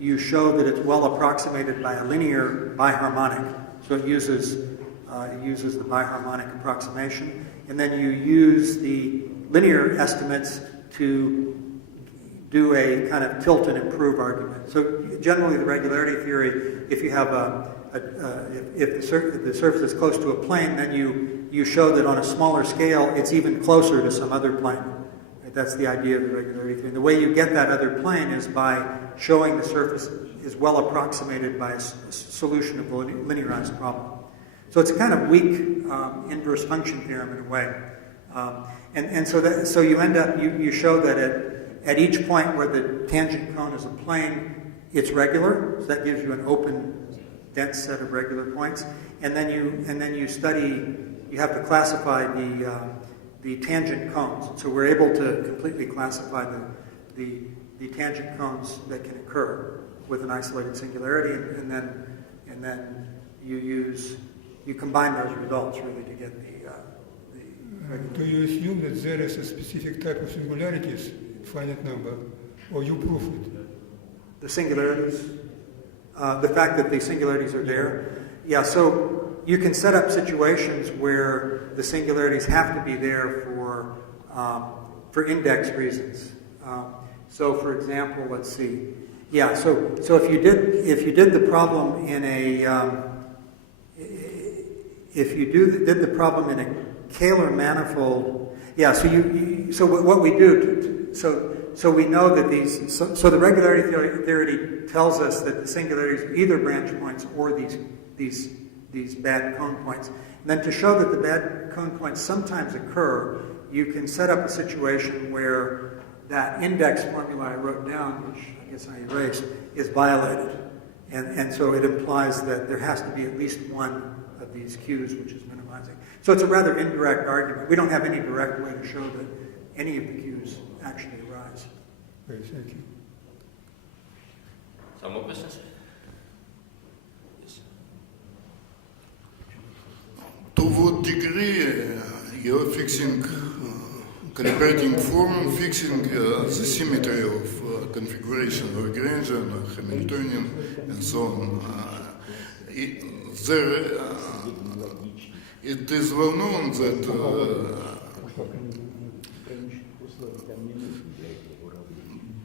you show that it's well approximated by a linear biharmonic. So it uses the biharmonic approximation, and then you use the linear estimates to do a kind of tilt and improve argument. So generally, the regularity theory, if you have if the surface is close to a plane, then you show that on a smaller scale, it's even closer to some other plane. Right? That's the idea of the regularity theory. And the way you get that other plane is by showing the surface is well approximated by a solution of a linearized problem. So it's a kind of weak inverse function theorem in a way. So you end up you show that at each point where the tangent cone is a plane, it's regular. So that gives you an open, dense set of regular points. And then you study. You have to classify the tangent cones. So we're able to completely classify the tangent cones that can occur with an isolated singularity, and then you combine those results really to get the do you assume that there is a specific type of singularities, finite number, or you prove it? The singularities, the fact that the singularities are there. Yeah, so you can set up situations where the singularities have to be there for index reasons. So, for example, let's see. Yeah, so if you did the problem in a did the problem in a Kahler manifold, yeah. So what we do, so we know that so the regularity theory tells us that the singularities are either branch points or these bad cone points. And then to show that the bad cone points sometimes occur, you can set up a situation where that index formula I wrote down, which I guess I erased, is violated. And so it implies that there has to be at least one of these Q's which is minimized. minimizing. So it's a rather indirect argument. We don't have any direct way to show that any of the Q's actually arise. Okay, thank you. Some more questions? To what degree you're fixing, calibrating form, fixing the symmetry of configuration of Lagrangian, Hamiltonian, and so on? It is well known that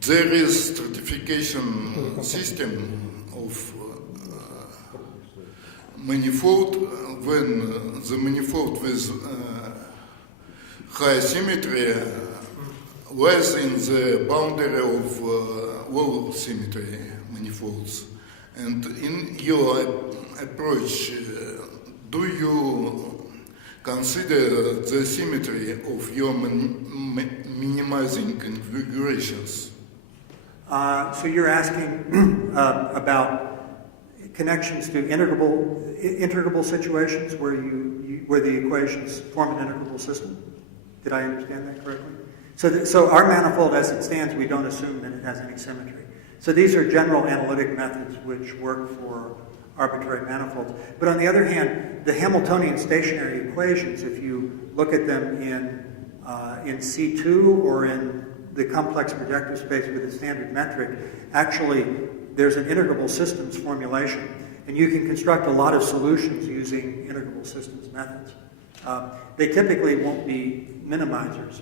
there is stratification system of manifold when the manifold with high symmetry lies in the boundary of low symmetry manifolds. And in your approach, do you consider the symmetry of your minimizing configurations? So you're asking about connections to integrable situations where where the equations form an integrable system. Did I understand that correctly? So our manifold, as it stands, we don't assume that it has any symmetry. So these are general analytic methods which work for arbitrary manifolds. But on the other hand, the Hamiltonian stationary equations, if you look at them in C2 or in the complex projective space with a standard metric, actually there's an integrable systems formulation, and you can construct a lot of solutions using integrable systems methods. They typically won't be minimizers,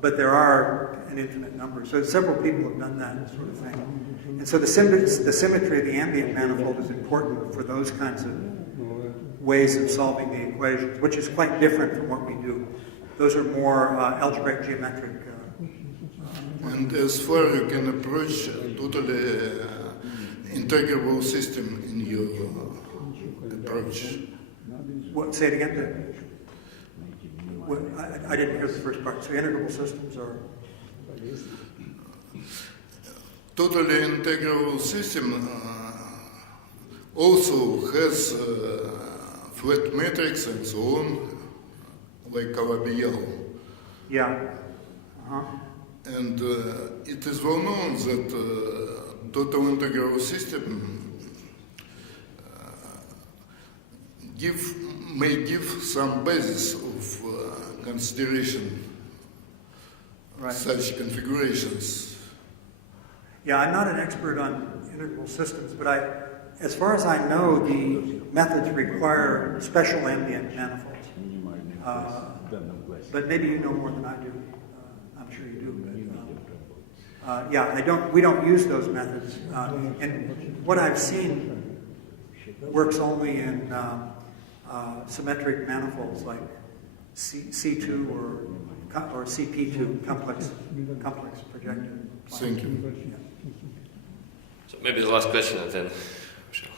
but there are an infinite number. So several people have done that sort of thing. And so the symmetry of the ambient manifold is important for those kinds of ways of solving the equations, which is quite different from what we do. Those are more algebraic geometric. And as far you can approach a totally integrable system in your approach. What, say it again? I didn't hear the first part. So integrable systems are? Totally integrable system also has flat metrics and so on, like Colokvium. Yeah. And it is well known that total integral system may give some basis of consideration such configurations. Yeah, I'm not an expert on integral systems, but as far as I know, the methods require special ambient manifolds. But maybe you know more than I do. I'm sure you do. But, we don't use those methods. And what I've seen works only in symmetric manifolds like C2 or CP2, complex projective. Thank you. Yeah. So maybe the last question and then Michelle.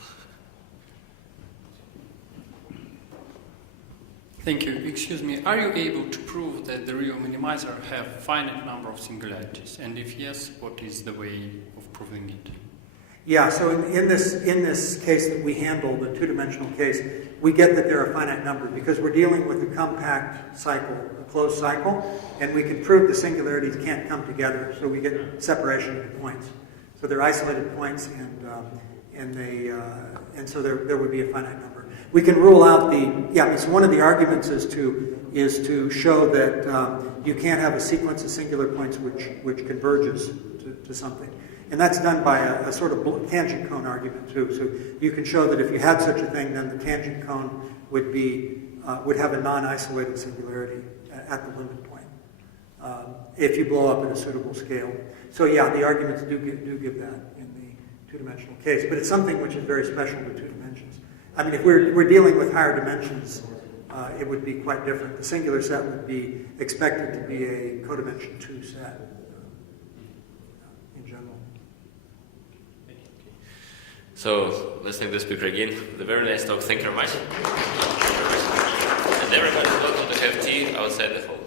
Thank you. Excuse me, are you able to prove that the real minimizer have finite number of singularities? And if yes, what is the way of proving it? Yeah, so in this case that we handle, the two-dimensional case, we get that there are a finite number because we're dealing with a compact cycle, a closed cycle, and we can prove the singularities can't come together, so we get separation of the points. So they're isolated points, and so there would be a finite number. We can rule out so one of the arguments is to show that you can't have a sequence of singular points which converges to something. And that's done by a sort of tangent cone argument too. So you can show that if you had such a thing, then the tangent cone would have a non-isolated singularity at the limit point if you blow up at a suitable scale. So yeah, the arguments do give that in the two-dimensional case, but it's something which is very special to two dimensions. I mean, if we're dealing with higher dimensions, it would be quite different. The singular set would be expected to be a codimension 2 set in general. So let's thank the speaker again for the very nice talk. Thank you very much. And everybody is welcome to have tea outside the hall.